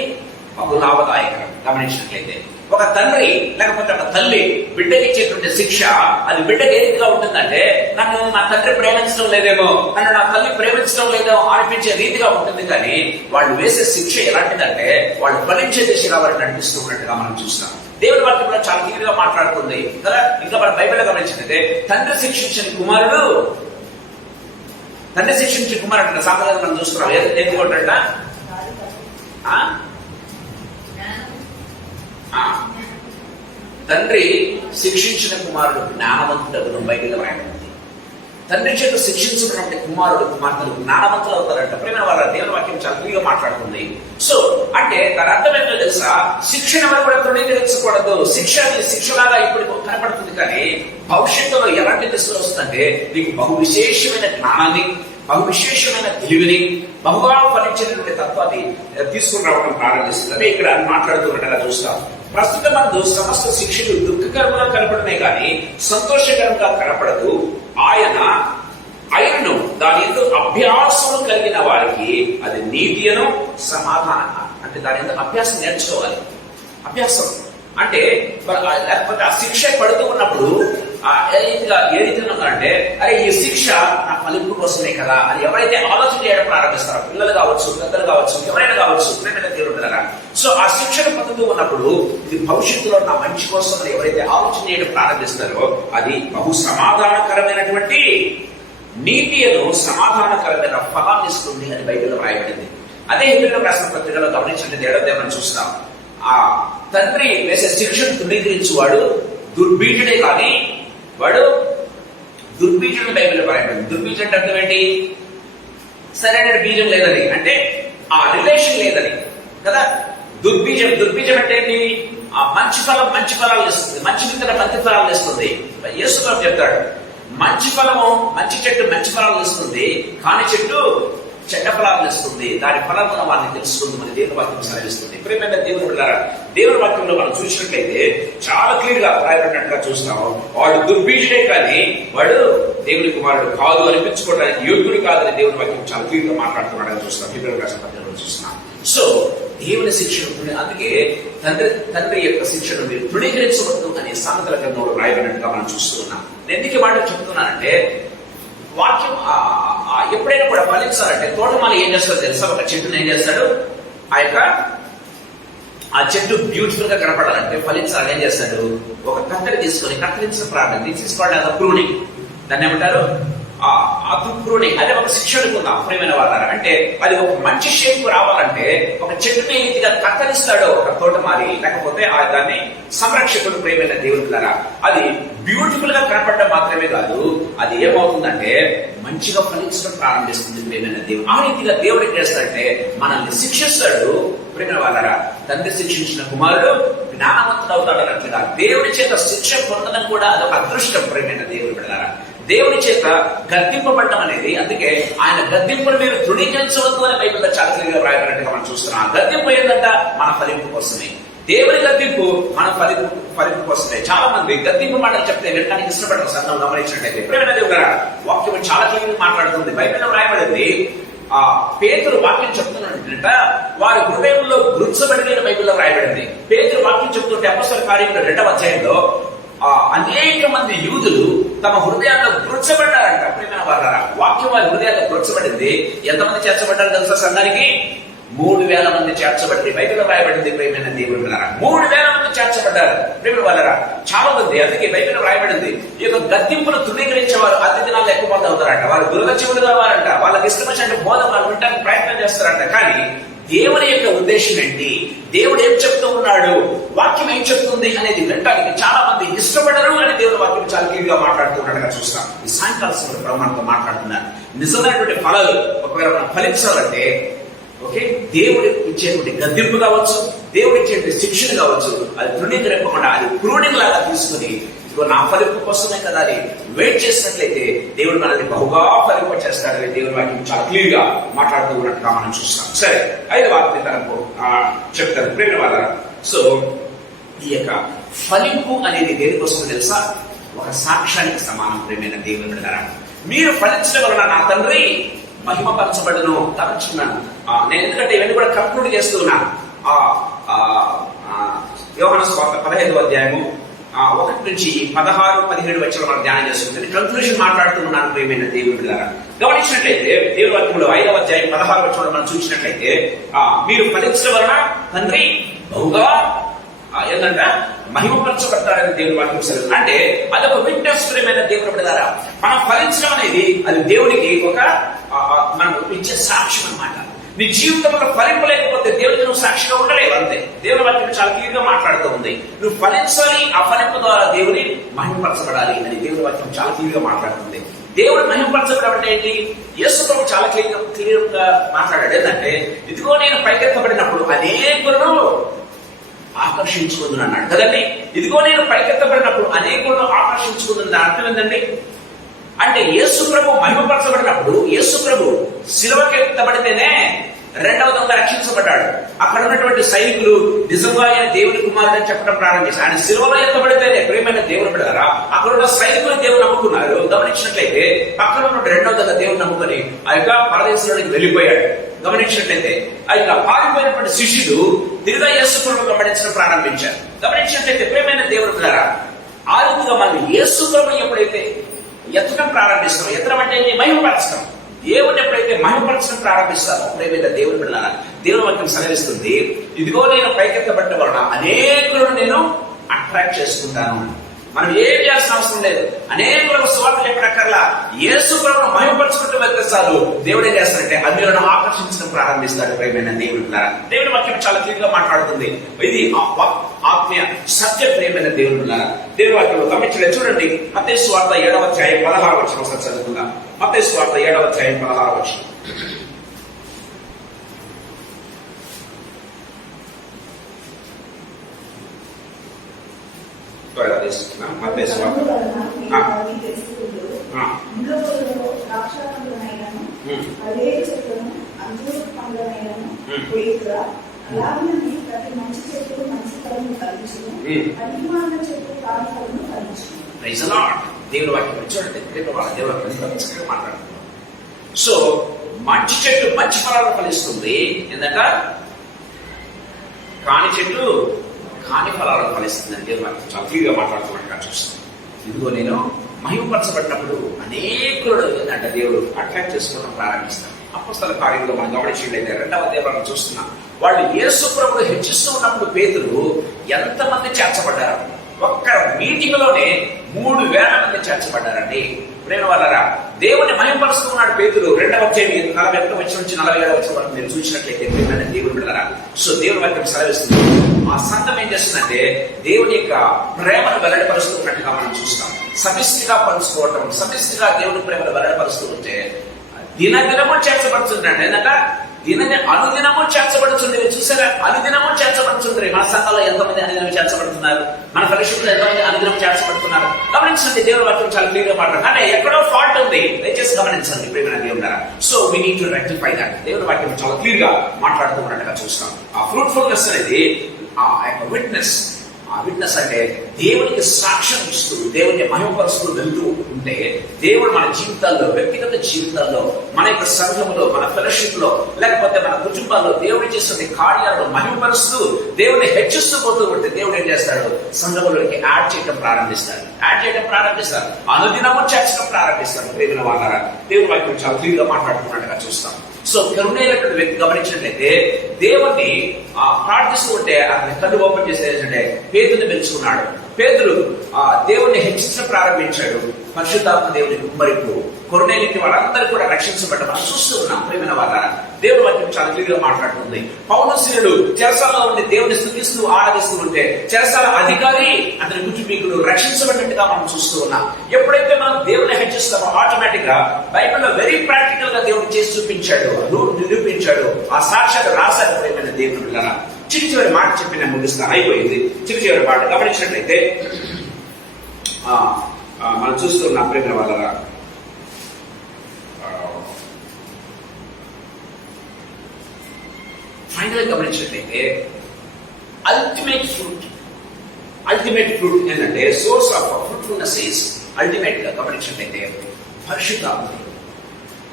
బహులాభదాయకరం. గమనించినట్లయితే ఒక తండ్రి లేకపోతే ఒక తల్లి బిడ్డకి ఇచ్చేటువంటి శిక్ష అది బిడ్డకి ఏ రీతిగా ఉంటుందంటే, నన్ను నా తండ్రి ప్రేమించడం లేదేమో, నన్ను నా తల్లి ప్రేమించడం లేదో అనిపించే రీతిగా ఉంటుంది. కానీ వాళ్ళు వేసే శిక్ష ఎలాంటిదంటే వాళ్ళు ఫలించే దిశగా వారిని నడిపిస్తూ ఉన్నట్టుగా మనం చూస్తాం. దేవుడి వాక్యంలో చాలా క్లియర్గా మాట్లాడుతుంది కదా. ఇంకా మన బైబిల్ గమనించినట్టే, తండ్రి శిక్షించిన కుమారుడు అంటే సాంప్రదాయం మనం చూస్తున్నాం. ఎందుకంట తండ్రి శిక్షించిన కుమారుడు జ్ఞానవంతుడు. బైబిల్లో రాయబడింది, తండ్రి చేత శిక్షించినటువంటి కుమార్తెలు జ్ఞానవంతులు అవుతారంట. ప్రేమ వాళ్ళ దేవుని వాక్యం చాలా క్లియర్గా మాట్లాడుతుంది. సో అంటే దాని అర్థం ఏంటో తెలుసా? శిక్షణ ఎవరు కూడా తృణీకరించకూడదు. శిక్షలాగా ఇప్పుడు కనపడుతుంది, కానీ భవిష్యత్తులో ఎలాంటి దిశలో వస్తుందంటే నీకు బహు విశేషమైన జ్ఞానాన్ని, బహు విశేషమైన తెలివిని, బహుగా ఫలించినటువంటి తత్వాన్ని తీసుకుని రావడం ప్రారంభిస్తుంది. అదే ఇక్కడ మాట్లాడుతున్నట్టుగా చూస్తాం. ప్రస్తుతం మందు సమస్త శిక్షలు దుఃఖకరంగా కనపడమే కానీ సంతోషకరంగా కనపడదు. ఆయనను దాని ఎందుకు అభ్యాసం కలిగిన వారికి అది నీతియను సమాధానంగా. అంటే దాని ఎందుకు అభ్యాసం నేర్చుకోవాలి. అభ్యాసం అంటే లేకపోతే ఆ శిక్ష పడుతూ ఉన్నప్పుడు ఏ రీతిగా ఉందంటే, అరే ఈ శిక్ష నా ఫలింపు కోసమే కదా అని ఎవరైతే ఆలోచన చేయడం ప్రారంభిస్తారో, పిల్లలు కావచ్చు, పెద్దలు కావచ్చు, ఎవరైనా కావచ్చు, తీరుంటారా. సో ఆ శిక్షను పొందుతూ ఉన్నప్పుడు ఇది భవిష్యత్తులో నా మంచి కోసం అని ఎవరైతే ఆలోచన చేయడం ప్రారంభిస్తారో అది బహు సమాధానకరమైనటువంటి నీతియను సమాధానకరమైన ఫలాన్ని ఇస్తుంది అని బైబిల్లో రాయబడింది. అదే హెబ్రీయులకు రాసిన పత్రికలో గమనించినట్టు ఏడో మనం చూస్తాం. ఆ తండ్రి వేసే శిక్షను తృణీకరించువాడు దుర్బీటుడే కానీ వాడు దుర్బీజుడు బైబిల్ రాయబడింది. దుర్బీజం అంటే అర్థం ఏంటి? సరైన బీజం లేదని, అంటే ఆ రిలేషన్ లేదని కదా. దుర్బీజం అంటే ఏంటి? ఆ మంచి ఫలం మంచి ఫలాలు ఇస్తుంది, మంచి విత్తనం మంచి ఫలాలు ఇస్తుంది. యేసు ప్రభు చెప్తాడు, మంచి ఫలము మంచి చెట్టు మంచి ఫలాలు ఇస్తుంది, కాని చెట్టు చెడ్డ ఫలాలు ఇస్తుంది, దాని ఫలమున వారిని తెలుస్తుంది మన దేవుని వాక్యం సెలవిస్తుంది. ప్రియమైన దేవుని బిడ్డలారా, దేవుని వాక్యంలో మనం చూసినట్లయితే చాలా క్లియర్ గా రాయబడినట్టుగా చూస్తాము. వాడు దుర్బీజుడే కానీ వాడు దేవుని కుమారుడు కాదు అనిపించుకోవడానికి యోగ్యుడు కాదని దేవుని వాక్యం చాలా క్లియర్ గా మాట్లాడుతున్నాడని చూస్తాం. ఫిబ్రవరి రాష్ట్ర పత్రికలో చూస్తున్నాం. సో దేవుని శిక్షణ, అందుకే తండ్రి యొక్క శిక్షను మీరు తృణీకరించవద్దు అనే సామెతల గ్రంథంలో రాయబడినట్టుగా మనం చూస్తున్నాం. నేను ఎందుకు మాట చెప్తున్నానంటే, వాక్యం ఎప్పుడైనా కూడా ఫలించాలంటే తోటమాలి ఏం చేస్తాడో తెలుసా? ఒక చెట్టును ఏం చేస్తాడు? ఆ చెట్టు బ్యూటిఫుల్ గా కనపడాలంటే ఫలించాలని ఏం చేస్తాడు? ఒక కత్తెర తీసుకొని కత్తిరించిన ప్రారంభం తీసుకోవడం ప్రూనింగ్, దాన్ని ఏమంటారు? ప్రూనింగ్. అదే ఒక శిక్షణ ఉందా ప్రియమైన వాళ్ళ, అంటే అది ఒక మంచి షేప్ రావాలంటే ఒక చెట్టుని ఏ రీతిగా కత్తరిస్తాడో ఒక తోటమాలి, లేకపోతే దాన్ని సంరక్షకుడు ప్రియమైన దేవుడులారా, అది బ్యూటిఫుల్ గా కనపడడం మాత్రమే కాదు, అది ఏమవుతుందంటే మంచిగా ఫలించడం ప్రారంభిస్తుంది ప్రియమైన దేవుడు. ఆ రీతిగా దేవుడు ఏం చేస్తాడంటే మనల్ని శిక్షిస్తాడు ప్రియమైన వాళ్ళరా. తండ్రి శిక్షించిన కుమారుడు జ్ఞానవంతుడు అవుతాడు అన్నట్లుగా దేవుడి చేత శిక్ష పొందడం కూడా అదొక అదృష్టం ప్రియమైన దేవుడు బిడ్డలారా. దేవుని చేత గద్దింపబడటం అనేది, అందుకే ఆయన గద్దింపును మీరు తృణీకరించవద్దు అని బైబిల్లో చాలా క్లియర్గా రాయబడినట్టుగా మనం చూస్తున్నాం. గద్దింపు ఏంటంట? మన ఫలింపు కోసమే. దేవుని గద్దింపు మన ఫలింపు కోసమే. చాలా మంది గద్దింపు మాటలు చెప్తే వినడానికి ఇష్టపడరు. సంఘం గమనించినట్లయితే ప్రియమైన దేవుడు గారు, వాక్యం చాలా క్లియర్గా మాట్లాడుతుంది. బైబిల్లో రాయబడింది, పేతురు వాక్యం చెప్తున్నట్ట వారి హృదయంలో గుర్చబడిన బైబిల్లో రాయబడింది. పేతురు వాక్యం చెప్తుంటే అపొస్తలుల కార్యములు 2వ అధ్యాయంలో అనేక మంది యూదులు తమ హృదయాల్లో గుర్చబడ్డారంట. ప్రియమైన వారలారా, వాక్యం వారి హృదయాల్లో గుర్చబడింది. ఎంతమంది చేర్చబడ్డారు తెలుసా? సంఘానికి 3,000 మంది చేర్చబడి బైబిల్లో రాయబడింది. ప్రియమైన దేవుడు బిడ్డలారా, 3,000 మంది చేర్చబడ్డారు ప్రియమైన వాళ్ళరా, చాలా మంది. అందుకే బైబిల్లో రాయబడింది, ఈ యొక్క గద్దింపును తృణీకరించేవారు అతి దినాలు ఎక్కువ మంది అవుతారంట. వారు దురదచెవులు కావాలంట, వాళ్ళకి ఇష్టమైన బోధ వాళ్ళు వినడానికి ప్రయత్నం చేస్తారంట. కానీ దేవుని యొక్క ఉద్దేశం ఏంటి? దేవుడు ఏం చెప్తూ ఉన్నాడు, వాక్యం ఏం చెప్తుంది అనేది వినడానికి చాలా మంది ఇష్టపడరు అని దేవుని వాక్యం చాలా క్లియర్గా మాట్లాడుతున్నట్టుగా చూస్తాం. ఈ సాయంకాల సమయంలో ప్రమాణంతో మాట్లాడుతున్నారు. నిజమైనటువంటి ఫలాలు ఒకవేళ మనం ఫలించాలంటే ఓకే, దేవుడు ఇచ్చేటువంటి గద్దింపు కావచ్చు, దేవుడు ఇచ్చేటువంటి శిక్షణ కావచ్చు, అది తృణీకరింపకుండా అది ప్రూనింగ్ లాగా తీసుకుని నా ఫలింపు కోసమే కదా అని వెయిట్ చేసినట్లయితే దేవుడు మనల్ని బహుగా ఫలింప చేస్తాడని దేవుని వాక్యం చాలా క్లియర్ గా మాట్లాడుతూ ఉన్నట్టుగా మనం చూస్తాం. సరే, 5వ వాక్యం తనకు చెప్తారు ప్రేమ వాళ్ళ. సో ఈ యొక్క ఫలింపు అనేది దేనికోసం తెలుసా? ఒక సాక్ష్యానికి సమానం ప్రేమైన దేవుని బిడ్డలారా. మీరు ఫలించడం వలన నా తండ్రి మహిమపరచబడును. తరచున్నాను నేను, ఎందుకంటే ఇవన్నీ కూడా కంక్లూడ్ చేస్తున్నాను. యోహాను సువార్త 15వ అధ్యాయము 1 నుంచి 16, 17 వచనాలు మనం ధ్యానం చేస్తుంది. కంక్లూషన్ మాట్లాడుతున్నాను ప్రియమైన దేవుని బిడ్డలారా. గమనించినట్లయితే దేవుని వాక్యంలో 5వ అధ్యాయం 16 వచనాలు మనం చూసినట్లయితే మీరు ఫలించడం వలన తండ్రి బహుగా ఏంటంటే మహిమపరచబడతాడని దేవుని వాక్యం సెలవు. అంటే అదొక విట్నెస్ ప్రియమైన దేవుని బిడ్డలారా. మనం ఫలించడం అనేది అది దేవునికి ఒక మనం ఇచ్చే సాక్ష్యం అన్నమాట. నీ జీవితంలో ఫలింపు లేకపోతే దేవుడికి నువ్వు సాక్షిగా ఉండలేవు. అంతే, దేవుని వాక్యం చాలా క్లియర్ గా మాట్లాడుతూ ఉంది. నువ్వు ఫలించాలి, ఆ ఫలింపు ద్వారా దేవుని మహిమపరచబడాలి అని దేవుని వాక్యం చాలా క్లియర్ గా మాట్లాడుతుంది. దేవుడు మహిమపరచబడడం అంటే ఏంటి? యేసు ప్రభు చాలా క్లియర్ గా మాట్లాడాడు. ఏంటంటే, ఇదిగో నేను పైకెత్తబడినప్పుడు అనేకులను ఆకర్షించుకుందని అన్నాడు కదండి. ఇదిగో నేను పైకెత్తబడినప్పుడు అనేకులను ఆకర్షించుకుందని అర్థం ఏంటండి? అంటే యేసు ప్రభు మహిమపరచబడినప్పుడు, యేసు ప్రభు శిలువకెత్తబడితేనే రెండవ దొంగ రక్షించబడ్డాడు. అక్కడ ఉన్నటువంటి సైనికులు నిజంగా ఆయన దేవుని కుమారుడని చెప్పడం ప్రారంభించారు. ఆయన శిలువలో ఎత్తబడితేనే ప్రియమైన దేవుని బిడ్డలారా, అక్కడ ఉన్న సైనికులు దేవుని నమ్ముకున్నారు. గమనించినట్లయితే పక్కన ఉన్న రెండవ దొంగ దేవుని నమ్ముకొని ఆ యొక్క పరదేశంలోకి వెళ్ళిపోయాడు. గమనించినట్లయితే ఆ యొక్క పారిపోయినటువంటి శిష్యులు తిరిగా యేసు ప్రభు గమనించడం ప్రారంభించారు. గమనించినట్లయితే ప్రియమైన దేవుని బిడ్డలారా, ఆ రీతిగా మనం యేసు ప్రభు ఎప్పుడైతే ఎత్తడం ప్రారంభిస్తాం, ఎత్తడం అంటే మహిమపరచడం, దేవుని ఎప్పుడైతే మహిమపరచడం ప్రారంభిస్తారో ప్రేమైన దేవుని బిడ్డలారా, దేవుని వాక్యం సెలవిస్తుంది, ఇదిగో నేను పైకెత్తబడ్డ వలన అనేకులను నేను అట్రాక్ట్ చేసుకుంటాను. మనం ఏం చేయాల్సిన అవసరం లేదు. అనేకులకు సువార్త చెప్పక్కర్లా, యేసు ప్రభువును మహిమపరుచుకుంటూ వెళ్తే చాలు. దేవుడు ఏం చేస్తాడంటే అన్యులను ఆకర్షించడం ప్రారంభిస్తాడు. ప్రేమైన దేవుడు, దేవుడి వాక్యం చాలా క్లియర్ గా మాట్లాడుతుంది. ఇది ఆత్మీయ సత్య ప్రేమైన దేవుడు. దేవుడి వాక్యంలో గమనించలేదు. చూడండి, మత్తయి సువార్త 7వ అధ్యాయం 16వ వచనం ఒకసారి చదువుకుందాం. మత్తయి సువార్త 7వ అధ్యాయం 16వ వచనం. మత్తయి సువార్త దేవుడి వాక్యం చూడండి. దేవుడి వాక్యం చక్కగా మాట్లాడుతున్నాం. సో మంచి చెట్టు మంచి ఫలాలను ఫలిస్తుంది. ఎందుకంటే కాని చెట్టు కాని ఫలాలను ఫలిస్తుంది అని దేవుడి వాక్యం చాలా క్లియర్గా మాట్లాడుతున్నట్టుగా చూస్తాం. ఇదిగో నేను మహిమపరచబడినప్పుడు అనేకులు ఏంటంటే దేవుడు అట్రాక్ట్ చేసుకోవడం ప్రారంభిస్తాడు. అపోస్తల కార్యంలో మనం గమనించినట్లయితే 2వ అధ్యాయం చూస్తున్నాం. వాళ్ళు యేసు ప్రభువును హెచ్చిస్తూ ఉన్నప్పుడు పేతురు ఎంతమంది చేర్చబడ్డారు? ఒక్క మీటింగ్ లోనే 3,000 మంది చేర్చబడ్డారండి. ప్రేమ వాళ్ళరా, దేవుని మహిమపరుస్తున్నాడు పేతురు. 2వ అధ్యాయం 41 వచనం నుంచి 47వ వచనం వరకు మీరు చూసినట్లయితే దేవుడు బిడ్డలారా, సో దేవుని వాక్యం సెలవిస్తుంది. ఆ సంఘం ఏం చేస్తుందంటే దేవుని యొక్క ప్రేమను వెల్లడిపరుస్తున్నట్టుగా మనం చూస్తాం. సమిష్టిగా పంచుకోవటం, సమిష్టిగా దేవుని ప్రేమను వెల్లడిపరుస్తూ ఉంటే దినదినము చేర్చబడుతుందండి. ఏంటంటే అనుదినము చేర్చబడుతుంది. చూసారా, అనుదినము చేర్చబడుతుంది. మన సంఘంలో ఎంతమంది అనుదినం చేర్చబడుతున్నారు? మన ఫెలోషిప్ లో ఎంతమంది అనుదినం చేర్చబడుతున్నారు? గమనించండి, దేవుని వాక్యం చాలా క్లియర్ గా మాట్లాడు. అంటే ఎక్కడో ఫాల్ట్ ఉంది, దయచేసి గమనించండి ప్రేమ దేవుడా. So we need to rectify that. దేవుని వాక్యం చాలా క్లియర్ గా మాట్లాడుతున్నట్టుగా చూస్తాం. ఆ ఫ్రూట్ఫుల్నెస్ అనేది ఆ యొక్క విట్నెస్. ఆ విట్నెస్ అంటే దేవునికి సాక్ష్యం ఇస్తూ దేవుని మహిమపరుస్తూ వెళ్తూ ఉంటే దేవుడు మన జీవితాల్లో, వ్యక్తిగత జీవితాల్లో, మన యొక్క సంఘంలో, మన ఫెలోషిప్ లో, లేకపోతే మన కుటుంబాల్లో దేవుడు చేస్తున్న కార్యాలను మహిమపరుస్తూ దేవుని హెచ్చిస్తూ పోతూ ఉంటే దేవుడు ఏం చేస్తాడు? సంఘంలోకి యాడ్ చేయడం ప్రారంభిస్తాడు. అనుదినము చేర్చడం ప్రారంభిస్తాడు. ప్రేమ వాళ్ళ దేవుని వాక్యం చాలా క్లియర్ గా మాట్లాడుతున్నట్టుగా చూస్తాం. సో కరుణైనటువంటి వ్యక్తి గమనించినట్లయితే దేవుణ్ణి ప్రార్థిస్తూ ఉంటే అతని కళ్ళు ఓపెన్ చేసేటంటే పేతుని పెంచుకున్నాడు. పేతురు దేవుణ్ణి హెచ్చించడం ప్రారంభించాడు. పరిశుద్ధాత్మ దేవుని కుమ్మరింపు కొరనేలికి వాళ్ళందరూ కూడా రక్షించబడ్డ మనం చూస్తూ ఉన్నాం. ప్రేమైన వాళ్ళ దేవుడి వాక్యం చాలా క్లియర్ గా మాట్లాడుతుంది. పౌలుశీనుడు చెరసాలలో ఉండి దేవుని స్తుతిస్తూ ఆరాధిస్తూ ఉంటే చెరసాల అధికారి అతని కుటుంబీకులు రక్షించబడినట్టుగా మనం చూస్తూ ఉన్నాం. ఎప్పుడైతే మనం దేవుని హెచ్చిస్తామో ఆటోమేటిక్ గా బైబిల్లో వెరీ ప్రాక్టికల్ గా దేవుడు చేసి చూపించాడు, నిరూపించాడు. ఆ సాక్ష్యాలు రాశాడు. ప్రేమైన దేవుని పిల్లల చివరి మాట చెప్పి నేను ముగిస్తాను, అయిపోయింది. చివరి మాట గమనించినట్లయితే మనం చూస్తున్నాం. ప్రేమ వాళ్ళ ఫైనల్ గమనించినట్లయితే అల్టిమేట్ ఫ్రూట్ ఏంటంటే source of fruitfulness is ultimate గా గమనించినట్లయితే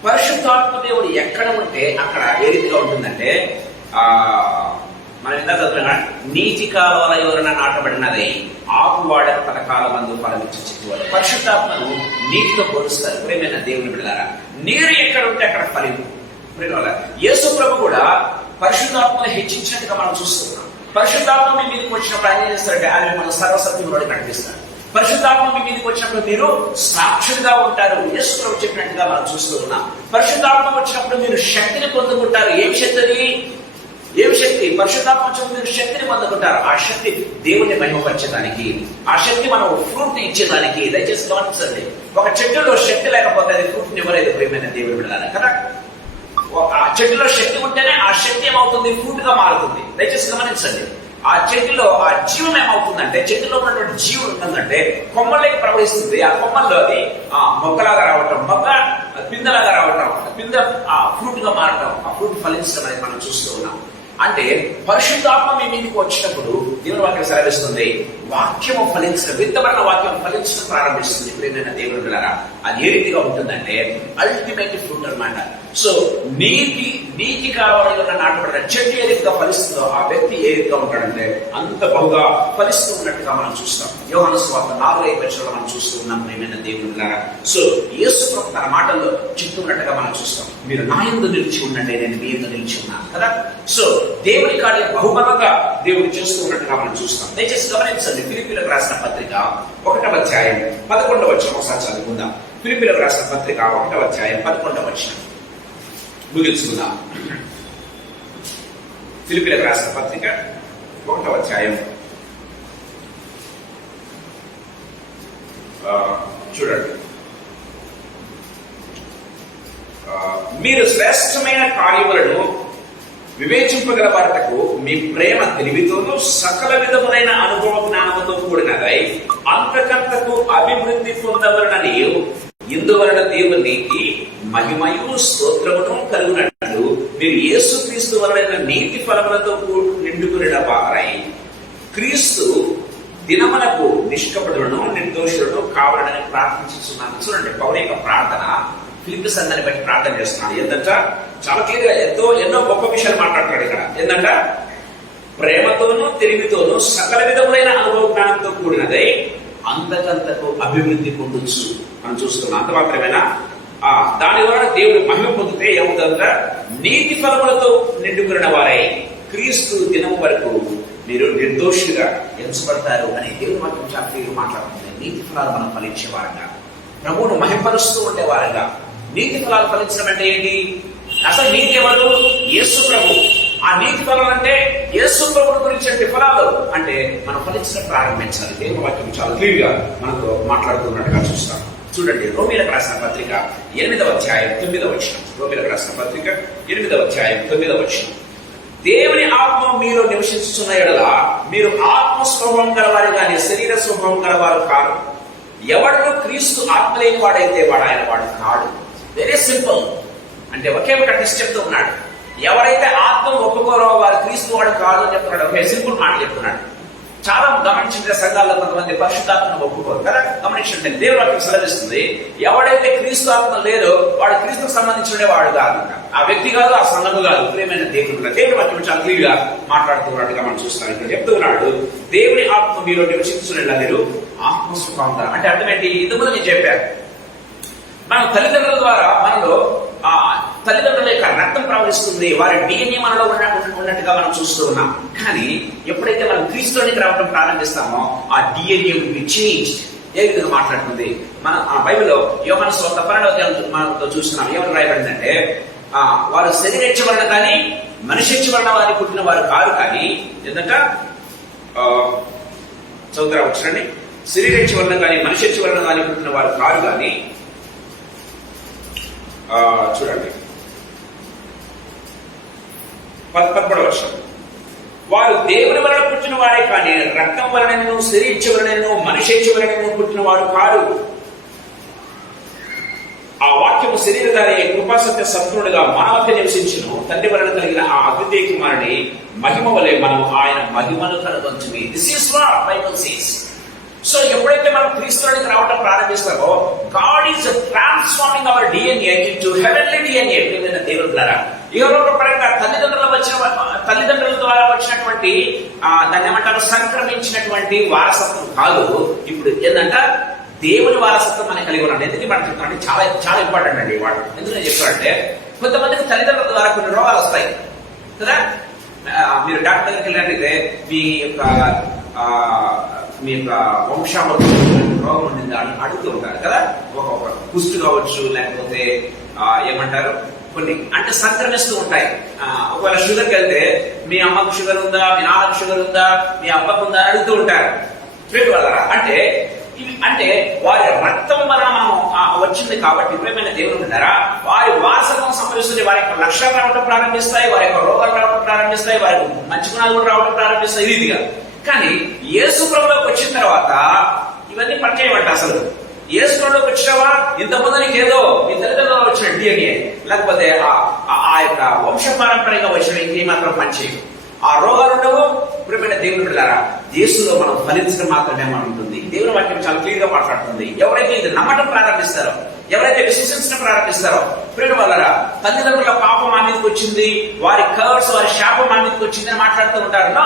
పరిశుద్ధాత్మ దేవుడు ఎక్కడ ఉంటే అక్కడ ఏ రీతిగా ఉంటుందంటే మనం ఇందాక చదువుతున్నా, నీతి కాలువల ఎవరైనా నాటబడినది ఆకువాడ పథకాల మందు ఫలమిచ్చి చెట్టువాడు. పరిశుద్ధాత్మను నీటితో పోలుస్తారు. ప్రేమైన దేవుని బిడ్డలారా, నీరు ఎక్కడ ఉంటే అక్కడ ఫలింపు. యేసు ప్రభు కూడా పరిశుద్ధాత్మను హెచ్చించినట్టుగా మనం చూస్తున్నాం. పరిశుద్ధాత్మ మీ మీదకి వచ్చినప్పుడు ఆయన ఏం చేస్తారంటే ఆయన మన సర్వసత్యంలో నడిపిస్తారు. పరిశుద్ధాత్మ మీ మీదకి వచ్చినప్పుడు మీరు సాక్షులుగా ఉంటారు. యేసు ప్రభు చెప్పినట్టుగా మనం చూస్తూ ఉన్నాం. పరిశుద్ధాత్మ వచ్చినప్పుడు మీరు శక్తిని పొందుకుంటారు. ఏం శక్తి? పరిశుద్ధాత్మ వచ్చినప్పుడు మీరు శక్తిని పొందుకుంటారు. ఆ శక్తి దేవుని మహిమపరచడానికి, ఆ శక్తి మనం ఫ్రూట్ ఇచ్చేదానికి. దయచేసి గమనించండి, ఒక చెట్టులో శక్తి లేకపోతే అది ఫ్రూట్ ఇవ్వలేదు. ప్రేమైన దేవుని బిడ్డలారా, కదా, ఆ చెట్టులో శక్తి ఉంటేనే ఆ శక్తి ఏమవుతుంది? ఫ్రూట్ గా మారుతుంది. దయచేసి గమనించండి, ఆ చెట్టులో ఆ జీవం ఏమవుతుందంటే, చెట్టులో ఉన్నటువంటి జీవం ఉంటుందంటే కొమ్మల్లోకి ప్రవహిస్తుంది. ఆ కొమ్మల్లో అది మొక్కలాగా రావటం, మొక్క పిందలాగా రావటం, పింద ఆ ఫ్రూట్ గా మారటం, ఆ ఫ్రూట్ ఫలించడం అనేది మనం చూస్తూ ఉన్నాం. అంటే పరిశుద్ధాత్మ మీ మీదకి వచ్చినప్పుడు దేవుని వాక్యం సెలవిస్తుంది, వాక్యము ఫలించడం, విత్తబడిన వాక్యం ఫలించడం ప్రారంభిస్తుంది. ప్రేమైన దేవుని బిడ్డలారా, అది ఏ రీతిగా ఉంటుందంటే అల్టిమేట్ ఫ్రూట్ అన్నమాట. సో నీతి కాలువలో నాటబడిన చెట్టు ఏ రీతిగా ఫలిస్తుందో ఆ వ్యక్తి ఏ రీతిగా ఉంటాడంటే అంత బహుగా ఫలిస్తూ ఉన్నట్టుగా మనం చూస్తాం. యోహాను సువార్త 4:5 మనం చూస్తూ ఉన్నాం ప్రియమైన దేవునిలారా. సో యేసు ప్రభు తన మాటల్లో చెప్తున్నట్టుగా మనం చూస్తాం, మీరు నా యందు నిలిచి ఉండండి, నేను మీ యందు నిలిచి ఉన్నాను కదా. సో దేవుని కార్యం బహుబలంగా దేవుడు చేస్తూ ఉన్నట్టుగా మనం చూస్తాం. దయచేసి గమనించండి, ఫిలిప్పీయులకు రాసిన పత్రిక 1వ అధ్యాయం 11వ వచనం ఒకసారి చదువుకుందాం. ఫిలిప్పీయులకు రాసిన పత్రిక 1వ అధ్యాయం 11వ వచనం ముగించుకుందాం. ఫిలిప్పీయులకు రాసిన పత్రిక 1వ అధ్యాయం చూడండి. మీరు శ్రేష్టమైన కార్యములను వివేచింపగల వారటకు మీ ప్రేమ తెలివితోనూ సకల విధములైన అనుభవ జ్ఞానముతో కూడినదై అంతకంతకు అభివృద్ధి పొందవలనని ఇందువలన దేవునికి మహిమయు స్తోత్రమును కలుగునట్లు మీరు యేసుక్రీస్తు వలన నీతి ఫలములతో నిండుకున్న వారై క్రీస్తు దినమునకు నిష్కపటులను నిర్దోషులను కావాలని ప్రార్థించుతున్నాను. చూడండి, పౌలు యొక్క ప్రార్థన ఫిలిప్పీ సంఘాన్ని బట్టి ప్రార్థన చేస్తున్నాడు. ఏంటంట చాలా క్లియర్గా ఎన్నో గొప్ప విషయాలు మాట్లాడతాడు ఇక్కడ. ఏంటంట ప్రేమతోనూ తెలివితోనూ సకల విధములైన అనుభవ జ్ఞానంతో కూడినదై అంతకంతకు అభివృద్ధి పొందొచ్చు మనం చూస్తున్నాం. అంత మాత్రమేనా? దాని ద్వారా దేవుడు మహిమ పొందితే ఏమవుతుందంట, నీతి ఫలములతో నిండుకున్న వారై క్రీస్తు దినం వరకు మీరు నిర్దోషులుగా ఎంచబడతారు అని దేవుడు మాత్రం చాలా క్లియర్గా మాట్లాడుతుంది. నీతి ఫలాలు మనం ఫలించే వారంగా, ప్రభువును మహిమపరుస్తూ ఉండే వారంగా. నీతి ఫలాలు ఫలించడం అంటే ఏంటి? అసలు నీతి ఎవరు? యేసు ప్రభు. ఆ నీతి ఫలాలు అంటే యేసు ప్రభువు గురించి ఫలాలు అంటే మనం ఫలించడం ప్రారంభించాలి. దేవుని వాక్యం చాలా క్లియర్గా మనతో మాట్లాడుతున్నట్టుగా చూస్తాం. చూడండి, రోమీయులకు రాసిన పత్రిక 8వ అధ్యాయం 9వ వచనం. రోమీయులకు రాసిన పత్రిక 8వ అధ్యాయం 9వ వచనం. దేవుని ఆత్మ మీలో నివసించుతున్న యెడల మీరు ఆత్మ స్వభావం గలవారు కానీ శరీర స్వభావం గలవారు కాదు. ఎవడు క్రీస్తు ఆత్మ లేని వాడైతే వాడు ఆయన వాడు కాడు. Very simple. అంటే ఒకే ఒక టెస్ట్ చెప్తూ ఉన్నాడు. ఎవరైతే ఆత్మ ఒప్పుకోరో వారు క్రీస్తు వాడు కాదు అని చెప్తున్నాడు. ఒకే సింపుల్ మాట చెప్తున్నాడు. చాలా గమనించిన సంఘాల్లో కొంతమంది పరిశుద్ధాత్మను ఒప్పుకోరు కదా. గమనించండి, దేవుడు వాటికి సెలవిస్తుంది, ఎవడైతే క్రీస్తు ఆత్మ లేదో వాడు క్రీస్తుకు సంబంధించిన వాడు కాదు, ఆ వ్యక్తి కాదు, ఆ సంఘము కాదు. ప్రియమైన దేవుడు దేవుడు వాటిని చాలా క్లియర్ గా మాట్లాడుతున్నట్టుగా మనం చూస్తున్నాం. ఇక్కడ చెప్తూ ఉన్నాడు, దేవుని ఆత్మ మీరు నివసించుకునేలా మీరు ఆత్మస్వభావం. అంటే అర్థం ఏంటి? ఇంతకుముందు నేను చెప్పాను, మన తల్లిదండ్రుల ద్వారా మనలో తల్లిదండ్రుల యొక్క రక్తం ప్రవహిస్తుంది, వారి డిఎన్ఏ మనలో ఉన్నట్టుగా మనం చూస్తూ ఉన్నాం. కానీ ఎప్పుడైతే మనం క్రీస్తులోనికి రావడం ప్రారంభిస్తామో ఆ డిఎన్ఏ విల్ బి చేంజ్డ్. ఏ విధంగా మాట్లాడుతుంది మన బైబిల్లో యోహాను సువార్త 12వ అధ్యాయం మనతో చూస్తున్నాం. ఏమని రాయబడిందంటే, వారు శరీరేచ్ఛ వలన కానీ మనిషేచ్ఛ వలన వారి పుట్టిన వారు కాదు, కానీ ఎందుకంట చదువుతారా వచ్చండి, శరీరేచ్ఛ వలన కానీ మనిషేచ్ఛ వలన కానీ పుట్టిన వారు కాదు, కానీ చూడండి 11వ వచనం, వారు దేవుని వలన పుట్టిన వారే కానీ రక్తం వలనను శరీరేచ్ఛ వలనను మనిషేచ్ఛ వలనను పుట్టిన వారు కాదు. ఆ వాక్యము శరీరధారి కృపాసత్య సంపూర్ణుడుగా మానవత నివసించును తండ్రి వలన కలిగిన ఆ అద్వితీయ కుమారుని మహిమ వలె మనం ఆయన మహిమను కనుగొంచుమి. This is what Bible says. So ఎప్పుడైతే మనం క్రీస్తులోనికి రావడం ప్రారంభిస్తామో God is transforming our DNA into heavenly DNA. దేవుడు ద్వారా ఇహలోక పరంగా తల్లిదండ్రుల ద్వారా వచ్చినటువంటి దాన్ని ఏమంటారు, సంక్రమించినటువంటి వారసత్వం కాదు. ఇప్పుడు ఏంటంటే దేవుని వారసత్వం మనకి కలిగి ఉన్నాడు. ఎందుకు మనం చెప్తామంటే చాలా చాలా ఇంపార్టెంట్ అండి వాడు. ఎందుకు నేను చెప్తానంటే, కొంతమందికి తల్లిదండ్రుల ద్వారా కొన్ని రోగాలు వస్తాయి కదా. మీరు డాక్టర్ దగ్గరికి వెళ్ళినట్లయితే మీ యొక్క వంశావళి రోగం ఉండింది అని అడుగుతూ ఉంటారు కదా. ఒక కుష్టు కావచ్చు, లేకపోతే ఏమంటారు కొన్ని అంటే సంక్రమిస్తూ ఉంటాయి. ఒకవేళ షుగర్కి వెళ్తే మీ అమ్మకు షుగర్ ఉందా, మీ నాన్నకు షుగర్ ఉందా, మీ అబ్బకు ఉందా అని అడుగుతూ ఉంటారు. అంటే అంటే వారి రక్తం వలన మనం వచ్చింది కాబట్టి ప్రియమైన దేవుడు ఉంటారా, వారి వారసత్వం సంభవిస్తుంది. వారి యొక్క లక్ష్యాలు రావడం ప్రారంభిస్తాయి, వారి యొక్క రోగాలు రావడం ప్రారంభిస్తాయి, వారి మంచి గుణాలు కూడా రావడం ప్రారంభిస్తాయి ఈ రీతిగా. కానీ యేసు ప్రభువులోకి వచ్చిన తర్వాత ఇవన్నీ పనిచేయమంట. అసలు యేసు ప్రభువులోకి వచ్చినావా, ఇంతకుముందు నీకు ఏదో మీ తల్లిదండ్రులు వచ్చిన డిఎన్ఏ లేకపోతే ఆ యొక్క వంశ పారంపర్యంగా వచ్చిన ఇంకే మాత్రం పనిచేయవు. ఆ రోగాలు ఉండవు. ప్రియమైన దేవుని బిడ్డలారా, యేసులో మనం ఫలించడం మాత్రమే మనం ఉంటుంది. దేవుని వాక్యం చాలా క్లియర్ గా మాట్లాడుతుంది. ఎవరైతే ఇది నమ్మటం ప్రారంభిస్తారో, ఎవరైతే విశ్వసించడం ప్రారంభిస్తారో ప్రియుల వల్లరా తల్లిదండ్రుల పాపం మా మీదకి వచ్చింది, వారి కర్స్ వారి శాపం మా మీదకి వచ్చింది అని మాట్లాడుతూ ఉంటారు. నో,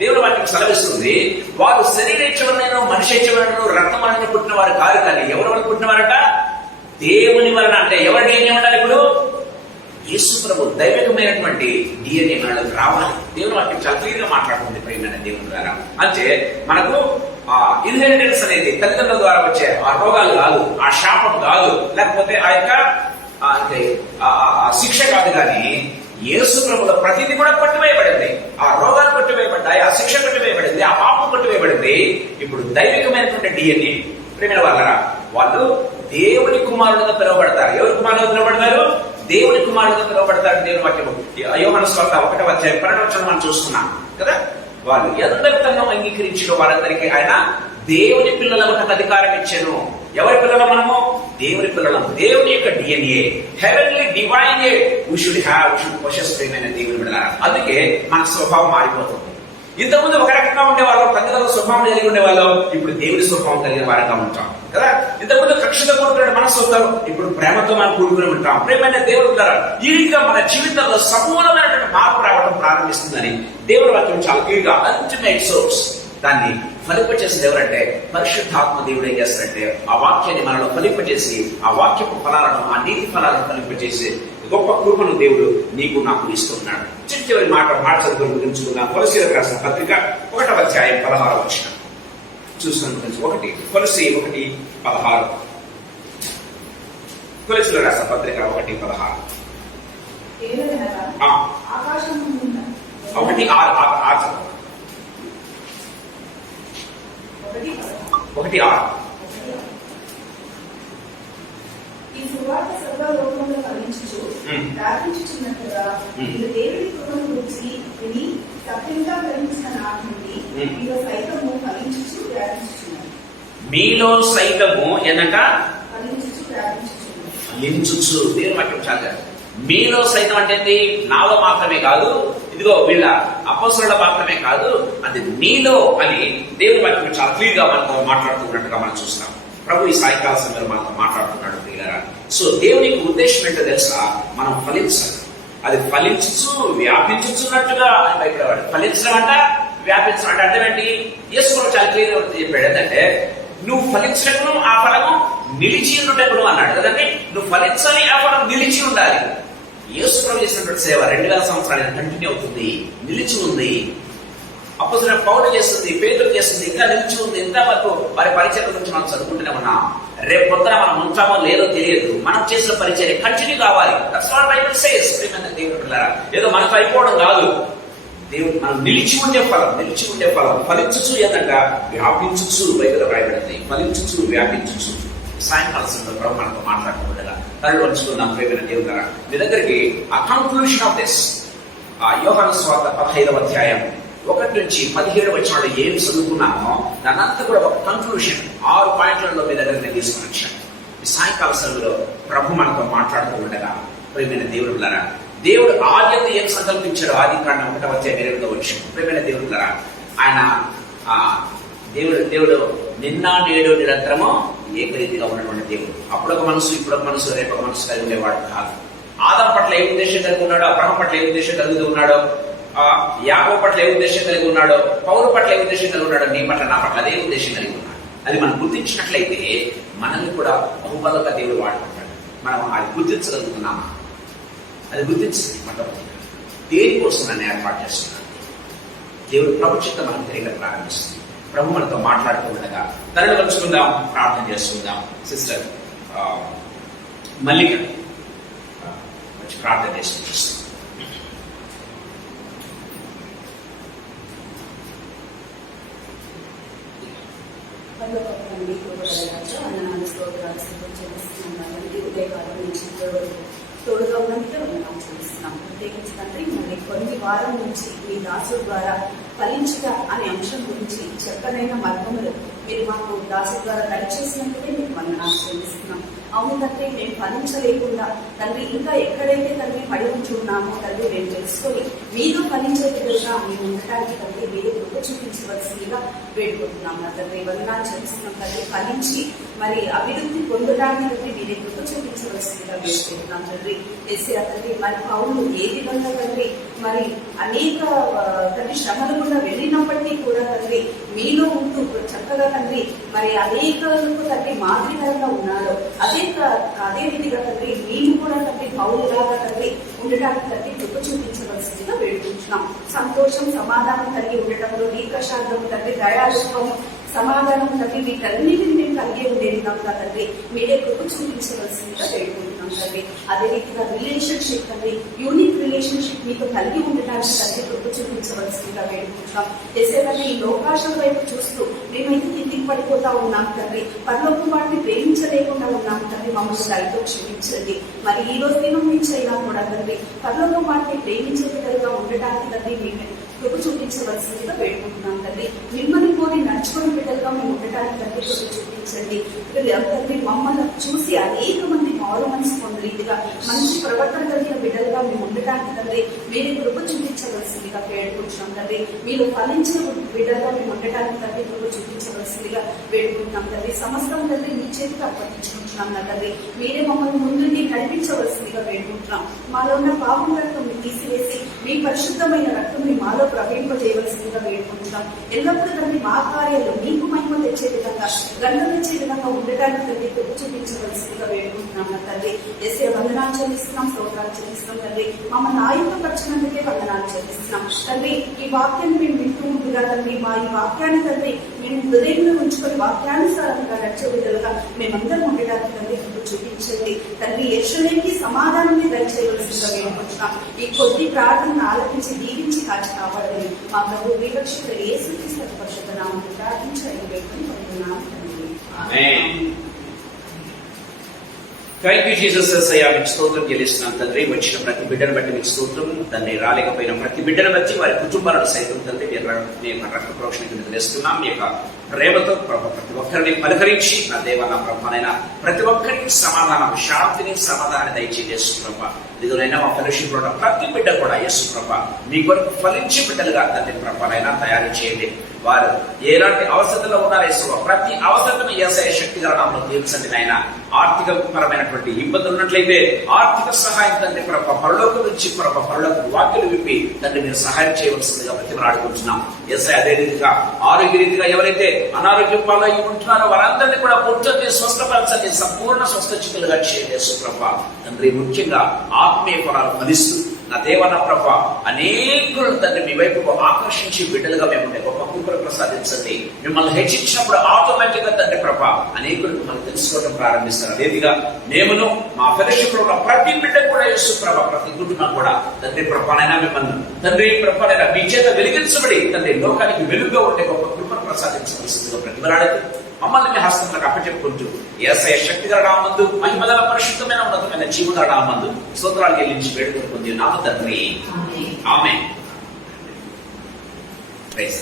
దేవుడు వాటికి సెలవిస్తుంది, వారు శరీరేచ్ఛవలనైనా మనిషేచ్ఛవలనైనా రక్తం వలన పుట్టిన వారు కాదు, కానీ ఎవరి వల్ల పుట్టినవారట? దేవుని వలన. అంటే ఎవరి DNA ఉండాలి? ఇప్పుడు యేసు ప్రభు దైవికమైనటువంటి DNA మనకు రావాలి. దేవుడు వాటికి చాలా క్లియర్ గా మాట్లాడుతుంది ప్రియమైన దేవుని ద్వారా. అంటే మనకు ఇన్హెరిటెన్స్ అనేది తల్లిదండ్రుల ద్వారా వచ్చే ఆ రోగాలు కాదు, ఆ శాపం కాదు, లేకపోతే ఆ యొక్క శిక్ష కాదు, కానీ యేసు ప్రభుల ప్రతిదీ కూడా కొట్టివేయబడింది. ఆ రోగాలు కొట్టివేయబడ్డాయి, ఆ శిక్ష కొట్టివేయబడింది, ఆ పాపం కొట్టివేయబడింది. ఇప్పుడు దైవికమైనటువంటి DNA ప్రేమైన వాళ్ళ వాళ్ళు దేవుని కుమారుడుగా పిలువబడతారు. ఎవరి కుమారుడుగా పిలువబడతారు? దేవుని కుమారుడుగా పిలువబడతారు. దేవుని వాక్యం యోహాను సువార్త 1:12 మనం చూస్తున్నాం కదా. వాళ్ళు ఎందరితనం అంగీకరించిన వారందరికీ ఆయన దేవుని పిల్లలకు అధికారం ఇచ్చాను. ఎవరి పిల్లలు మనము? దేవుని పిల్లలం. దేవుని యొక్క DNA, heavenly divine we should possess ప్రియమైన దేవుని బిడ్డలారా. అందుకే మన స్వభావం మారిపోతుంది. ఇంతకుముందు ఒక రకంగా ఉండేవాళ్ళు, తల్లిదండ్రుల స్వభావం కలిగి ఉండేవాళ్ళు, ఇప్పుడు దేవుని స్వభావం కలిగిన వారంగా ఉంటాం కదా. ఇంతకుముందు కక్షతో కూడుకున్న మనసు వస్తాం, ఇప్పుడు ప్రేమతో మనం కూడుకుని ఉంటాం. ప్రేమైన దేవుడు ద్వారా ఈ రీతిగా మన జీవితంలో సమూలమైనటువంటి మార్పు రావడం ప్రారంభిస్తుందని దేవుడి వాక్యం చాలా క్లియర్గా అల్టిమేట్ సోర్స్ దాన్ని ఫలింపచేసేది ఎవరంటే పరిశుద్ధాత్మ దేవుడు. ఏం చేస్తారంటే ఆ వాక్యాన్ని మనలో ఫలింపచేసి ఆ వాక్యపు ఫలాలను, ఆ నీతి ఫలాలను ఫలింపచేసి గొప్ప కృపను దేవుడు నీకు నాకు ఇస్తున్నాడు. చివరి మాట చదువుకుని ముగించుకున్న కొలసీలకు రాసిన పత్రిక 1:16 చూస్తున్నాను. కొలసీ 1:16 కొలసీలకు రాసిన పత్రిక 1:16 1:6 ఈ సువార్త సర్వలోకంలో ఫలించుచు వ్యాపించుచున్నట్లుగా మీరు దేవుని కృపను గురించి విని సత్యంగా గ్రహించిన నాటి నుండి మీలో సైతము ఫలించుచు వ్యాపించుచున్నారు. మీలో సైతము ఏంటంట? ఫలించుచు వ్యాపించుచున్నారు. ఫలించుచు. దేవుని వాక్యం చాలా మీలో సైతం అంటే నాలో మాత్రమే కాదు, ఇదిగో వీళ్ళ అపోస్తలుల మాత్రమే కాదు, అది మీలో అని దేవుని వాక్యం చాలా క్లియర్ గా మనతో మాట్లాడుతున్నట్టుగా మనం చూస్తాం. ప్రభు ఈ సాయంకాల సమయంలో మనతో మాట్లాడుతున్నాడు ప్రియులారా. సో దేవునికి ఉద్దేశం ఏంటో తెలుసా? మనం ఫలించాలి. అది ఫలించు వ్యాపించున్నట్టుగా అని భయపడేవాడు. ఫలించడం అంట, వ్యాపించడం అంటే అర్థం ఏంటి? యేసు ప్రభు చాలా క్లియర్ చెప్పాడు. ఏంటంటే నువ్వు ఫలించటకును ఆ ఫలము నిలిచి ఉండటకును అన్నాడు కదండి. నువ్వు ఫలించాలి, ఆ ఫలం నిలిచి ఉండాలి. యేసు ప్రభు చేసినటువంటి సేవ 2000 సంవత్సరాలు కంటిన్యూ అవుతుంది, నిలిచి ఉంది. అపోస్తలుడైన పౌలు చేస్తుంది, పేతురు చేస్తుంది, ఇంకా నిలిచి ఉంది. ఇంతవరకు వారి పరిచర్య గురించి మనం చదువుకుంటూనే ఉన్నాం. రేపు పొద్దున మనం ఉంటామో లేదో తెలియదు. మనం చేసిన పరిచర్య కంటిన్యూ కావాలి. That's what Bible says. ఏదో మనకు అయిపోవడం కాదు. దేవుడు మనం నిలిచి ఉండే ఫలం, నిలిచి ఉండే ఫలం ఫలించుచు ఏంటంట? వ్యాపించుచు. బైబిల్ రాయబడింది ఫలించుచు వ్యాపించుచు. సాయంకాల సమయంలో ప్రభు మనతో మాట్లాడుతుండగా కళ్ళు వంచుకుందాం ప్రేమైన దేవుడు ద్వారా. మీ దగ్గరికి ఆ కంక్లూషన్ ఆఫ్ దిస్ యోహాను సువార్త 15 ఏం చదువుకున్నామో దానంతా కూడా ఒక కంక్లూషన్ 6 పాయింట్లలో మీ దగ్గర నేను తీసుకుని వచ్చాను. ఈ సాయంకాల సమయంలో ప్రభు మనతో మాట్లాడుతూ ఉండగా ప్రేమైన దేవుడు ద్వారా దేవుడు ఆద్యంత ఏం సంకల్పించాడు? ఆదికాండం 1:8 ప్రేమైన దేవుడు ద్వారా ఆయన దేవుడు నిన్న నేడు నిరంతరము ఏకరీతిగా ఉన్నటువంటి దేవుడు. అప్పుడొక మనసు, ఇప్పుడొక మనసు, రేపొక మనసు కలిగి ఉండేవాడు కాదు. ఆదాం పట్ల ఏ ఉద్దేశం కలిగి ఉన్నాడో, అబ్రహం పట్ల ఏ ఉద్దేశం కలుగుతూ ఉన్నాడో, యాకోబు పట్ల ఏ ఉద్దేశం కలిగి ఉన్నాడో, పౌలు పట్ల ఏ ఉద్దేశం కలిగి ఉన్నాడో, నీ పట్ల నా పట్ల అదే ఉద్దేశం కలిగి ఉన్నాడు. అది మనం గుర్తించినట్లయితే మనల్ని కూడా బహుబలంగా దేవుడు వాడుకుంటాడు. మనం అది గుర్తించగలుగుతున్నామా? అది గుర్తించింది మొట్టమొదటి దేనికోసం నన్ను ఏర్పాటు చేస్తున్నాను. దేవుడు ప్రభు చిత్తం మనం తెలియక ప్రారంభిస్తుంది. ప్రభు మనతో మాట్లాడుతూ ఉండగా తనను కలుసుకుందాం, ప్రార్థన చేసుకుందాం. సిస్టర్ మల్లిక వచ్చి ప్రార్థన చేసుకుంటాం. తోడుగా ఉన్నందుకే మనం చూస్తున్నాం. ప్రత్యేకించి తండ్రి మరి కొన్ని వారం నుంచి మీ దాసుడు ద్వారా ఫలించుట అనే అంశం గురించి చెప్పదైన మార్గములు మీరు మాకు దాసుడు ద్వారా దయచేసినట్టుగా మీకు వందనాలు చెల్లిస్తున్నాం. అవును తండ్రి, మేము ఫలించలేకుండా తండ్రి ఇంకా ఎక్కడైతే తండ్రి పడి ఉంచున్నామో తండ్రి మేము తెలుసుకొని మీరు ఫలించే విధంగా మేము ఉండటానికి తండ్రి మీరు కృప చూపించవలసిందిగా వేడుకుంటున్నాం నా తండ్రి. వందనాలు చెల్లిస్తున్నాం తండ్రి. ఫలించి మరి అభివృద్ధి పొందడానికి మీరే కృప చూపించవలసిందిగా వేడుకుంటున్నాం తండ్రి. యేసయ్యా తండ్రి, మరి పౌలు ఏ విధంగా తండ్రి మరి అనేక తండ్రి శ్రమలు కూడా వెళ్ళినప్పటికీ కూడా తండ్రి మీలో ఉంటూ చక్కగా తండ్రి మరి అనేకలకు తండ్రి మాదిరికరంగా ఉన్నారో అదే రీతిగా తండ్రి మేము కూడా తండ్రి పౌరులాగా తండ్రి ఉండడానికి తండ్రి కృప చూపించవలసిందిగా వేడుకుంటున్నాం. సంతోషం సమాధానం కలిగి ఉండటంలో దీర్ఘశాంతము తండ్రి దయాళుత్వము సమాధానం తండ్రి వీటన్నిటిని మేము కలిగి ఉండేది కనుక తండ్రి మీరే కృప చూపించవలసిందిగా వేడుకుంటున్నాం తండ్రి. అదే రీతిగా రిలేషన్షిప్ తండ్రి యూనిక్ రిలేషన్షిప్ మీతో కలిగి ఉండటానికి తండ్రి కృప చూపించవలసిందిగా వేడుకుంటున్నాం. చేసేదంటే ఈ లోకాశం వైపు చూస్తూ మేమైతే తిరిగి పడిపోతా ఉన్నాం తండ్రి. పరలోకం వాటిని ప్రేమించలేకుండా ఉన్నాం తండ్రి. మమ్మల్ని దయతో క్షమించండి. మరి ఈ రోజు దినం నుంచి అయినా కూడా తండ్రి పరలోకం వాటిని ప్రేమించే బిడ్డలుగా ఉండటానికి తండ్రి మేము కృప చూపించవలసిందిగా వేడుకుంటున్నాం తండ్రి. మిమ్మల్ని కోరి నడుచుకుని బిడ్డలుగా మేము ఉండటానికి తండ్రి కృప చూపించండి తండ్రి. మమ్మల్ని చూసి అనేక మంది మారు మనసు పొందే రీతిగా మంచి ప్రవర్తన కలిగిన బిడ్డలుగా మేము ఉండటానికి తండ్రి మీరు కృప చూపించవలసిందిగా వేడుకుంటున్నాం తండ్రి. మీరు ఫలించిన బిడ్డలుగా మేము ఉండటానికి తండ్రి కృప చూపించవలసిందిగా వేడుకుంటున్నాం తండ్రి. సమస్తం తండ్రి మీ చేతికి అర్పించుకుంటున్నాం నా తండ్రి. మీరే మమ్మల్ని ముందుకి నడిపించవలసిందిగా వేడుకుంటున్నాం. మాలో ఉన్న పాపం రక్తం తీసివేసి మీ పరిశుద్ధమైన రక్తం మాలో ప్రవహింపజేయవలసిందిగా వేడుకుంటున్నాం. ఎల్లప్పుడూ తండ్రి మా కార్యాలు మీకు మహిమ తెచ్చే విధంగా గంట తెచ్చే విధంగా ఉండటానికి తండ్రి కృప చూపించవలసిందిగా వేడుకుంటున్నాం నా తండ్రి. యేసయ్య వందనాలు చెల్లిస్తున్నాం, స్తోత్రాలు చెల్లిస్తున్నాం తండ్రి. మమ్మల్ని ఆయుధపరచినందుకే వందనాలు చెల్లిస్తున్నాం తండ్రి. ఈ వాక్యాన్ని మేము వింటూ ఉంటుగా తండ్రి మా ఈ వాక్యాన్ని తండ్రి మేము హృదయంలో ఉంచుకొని వాక్యానుసారంగా నడిచే విధంగా మేమందరం ఉండడానికి తండ్రి కృప చూపించండి తండ్రి. యెరూషలేముకి సమాధానాన్ని దయచేయవలసిందిగా వేడుకుంటున్నాం. ఈ కొద్ది ప్రార్థనను ఆలపించి దీవించి కాచి కాపాడండి. మా ప్రభు వివక్షిత యేసుక్రీస్తు పరిశుద్ధ నామమున ప్రార్థించండి వేడుకుంటున్నాం తండ్రి. ఆమేన్. Thank you Jesus. యేసయ్యా మీకు స్తోత్రం చెల్లిస్తున్నాం తండ్రి. వచ్చిన ప్రతి బిడ్డను బట్టి మీకు స్తోత్రం తండ్రి. రాలేకపోయిన ప్రతి బిడ్డను బట్టి వారి కుటుంబాలను సైతం తండ్రి మేము రక్త ప్రోక్షణ కింద తెలుస్తున్నాం. మీ యొక్క ప్రేమతో ప్రతి ఒక్కరిని పలకరించి నా దేవ నా ప్రభానైనా ప్రతి ఒక్కరికి సమాధానం శాంతిని సమాధానాన్ని దయచేసి యేసు ప్రభ ఇదిగోనైనా మా ఫెలోషిప్ లో ఉన్న ప్రతి బిడ్డ కూడా యేసు ప్రభ మీ కొరకు ఫలించి బిడ్డలుగా తండ్రి ప్రభానైనా తయారు చేయండి. వారు ఎలాంటి అవసరంలో ఉన్నారు యేసు ప్రతి అవసరతను యేసయ్య శక్తిగల నామములో తీర్చండి నాయన. ఆర్థిక పరమైనటువంటి ఇబ్బందులు ఉన్నట్లయితే ఆర్థిక సహాయం తండ్రి ప్రభ పరలోకం నుంచి పరలోక వాక్యలు విప్పి తండ్రి మీరు సహాయం చేయవలసిందిగా ప్రతిమలాడుకుంటున్నాం యేసయ్య. అదే రీతిగా ఆరోగ్య రీతిగా ఎవరైతే అనారోగ్యం పాలై ఉంటున్నారో వారందరినీ కూడా పుట్టని స్వస్థపరచండి, సంపూర్ణ స్వస్థచితులుగా చేయండి యేసు ప్రభ తండ్రి. ముఖ్యంగా ఆత్మీయ ఫలాలు ఫలిస్తూ నా దేవన ప్రభ అనేకులను తండ్రి మీ వైపు ఆకర్షించి బిడ్డలుగా మేము ఉండే గొప్ప కృపను ప్రసాదించండి. మిమ్మల్ని హెచ్చించినప్పుడు ఆటోమేటిక్ గా తండ్రి ప్రభ అనేకులు మిమ్మల్ని తెలుసుకోవడం ప్రారంభిస్తారు. అదేవిధంగా మేమును మా ఫెలోషిప్ లో ఉన్న ప్రతి బిడ్డ కూడా యేసు ప్రభ ప్రతి కుటుంబం కూడా తండ్రి ప్రభానైనా మిమ్మల్ని తండ్రి ప్రభానైనా మీ చేత వెలిగించబడి తండ్రి లోకానికి వెలుగుగా ఉండే గొప్ప కృపను ప్రసాదించవలసిందిగా ప్రతిమలాడుతూ మమ్మల్ని మీ హస్తంలోకి అప్పచెప్పుకుంటూ యేసయ్య శక్తిగల నామమునందు మహిమగల పరిశుద్ధమైన ఉన్నతమైన జీవగల నామమునందు స్తోత్రాలు చెల్లించి వేడుకొని పొంది నామ తండ్రి ఆమేన్. ప్రైజ్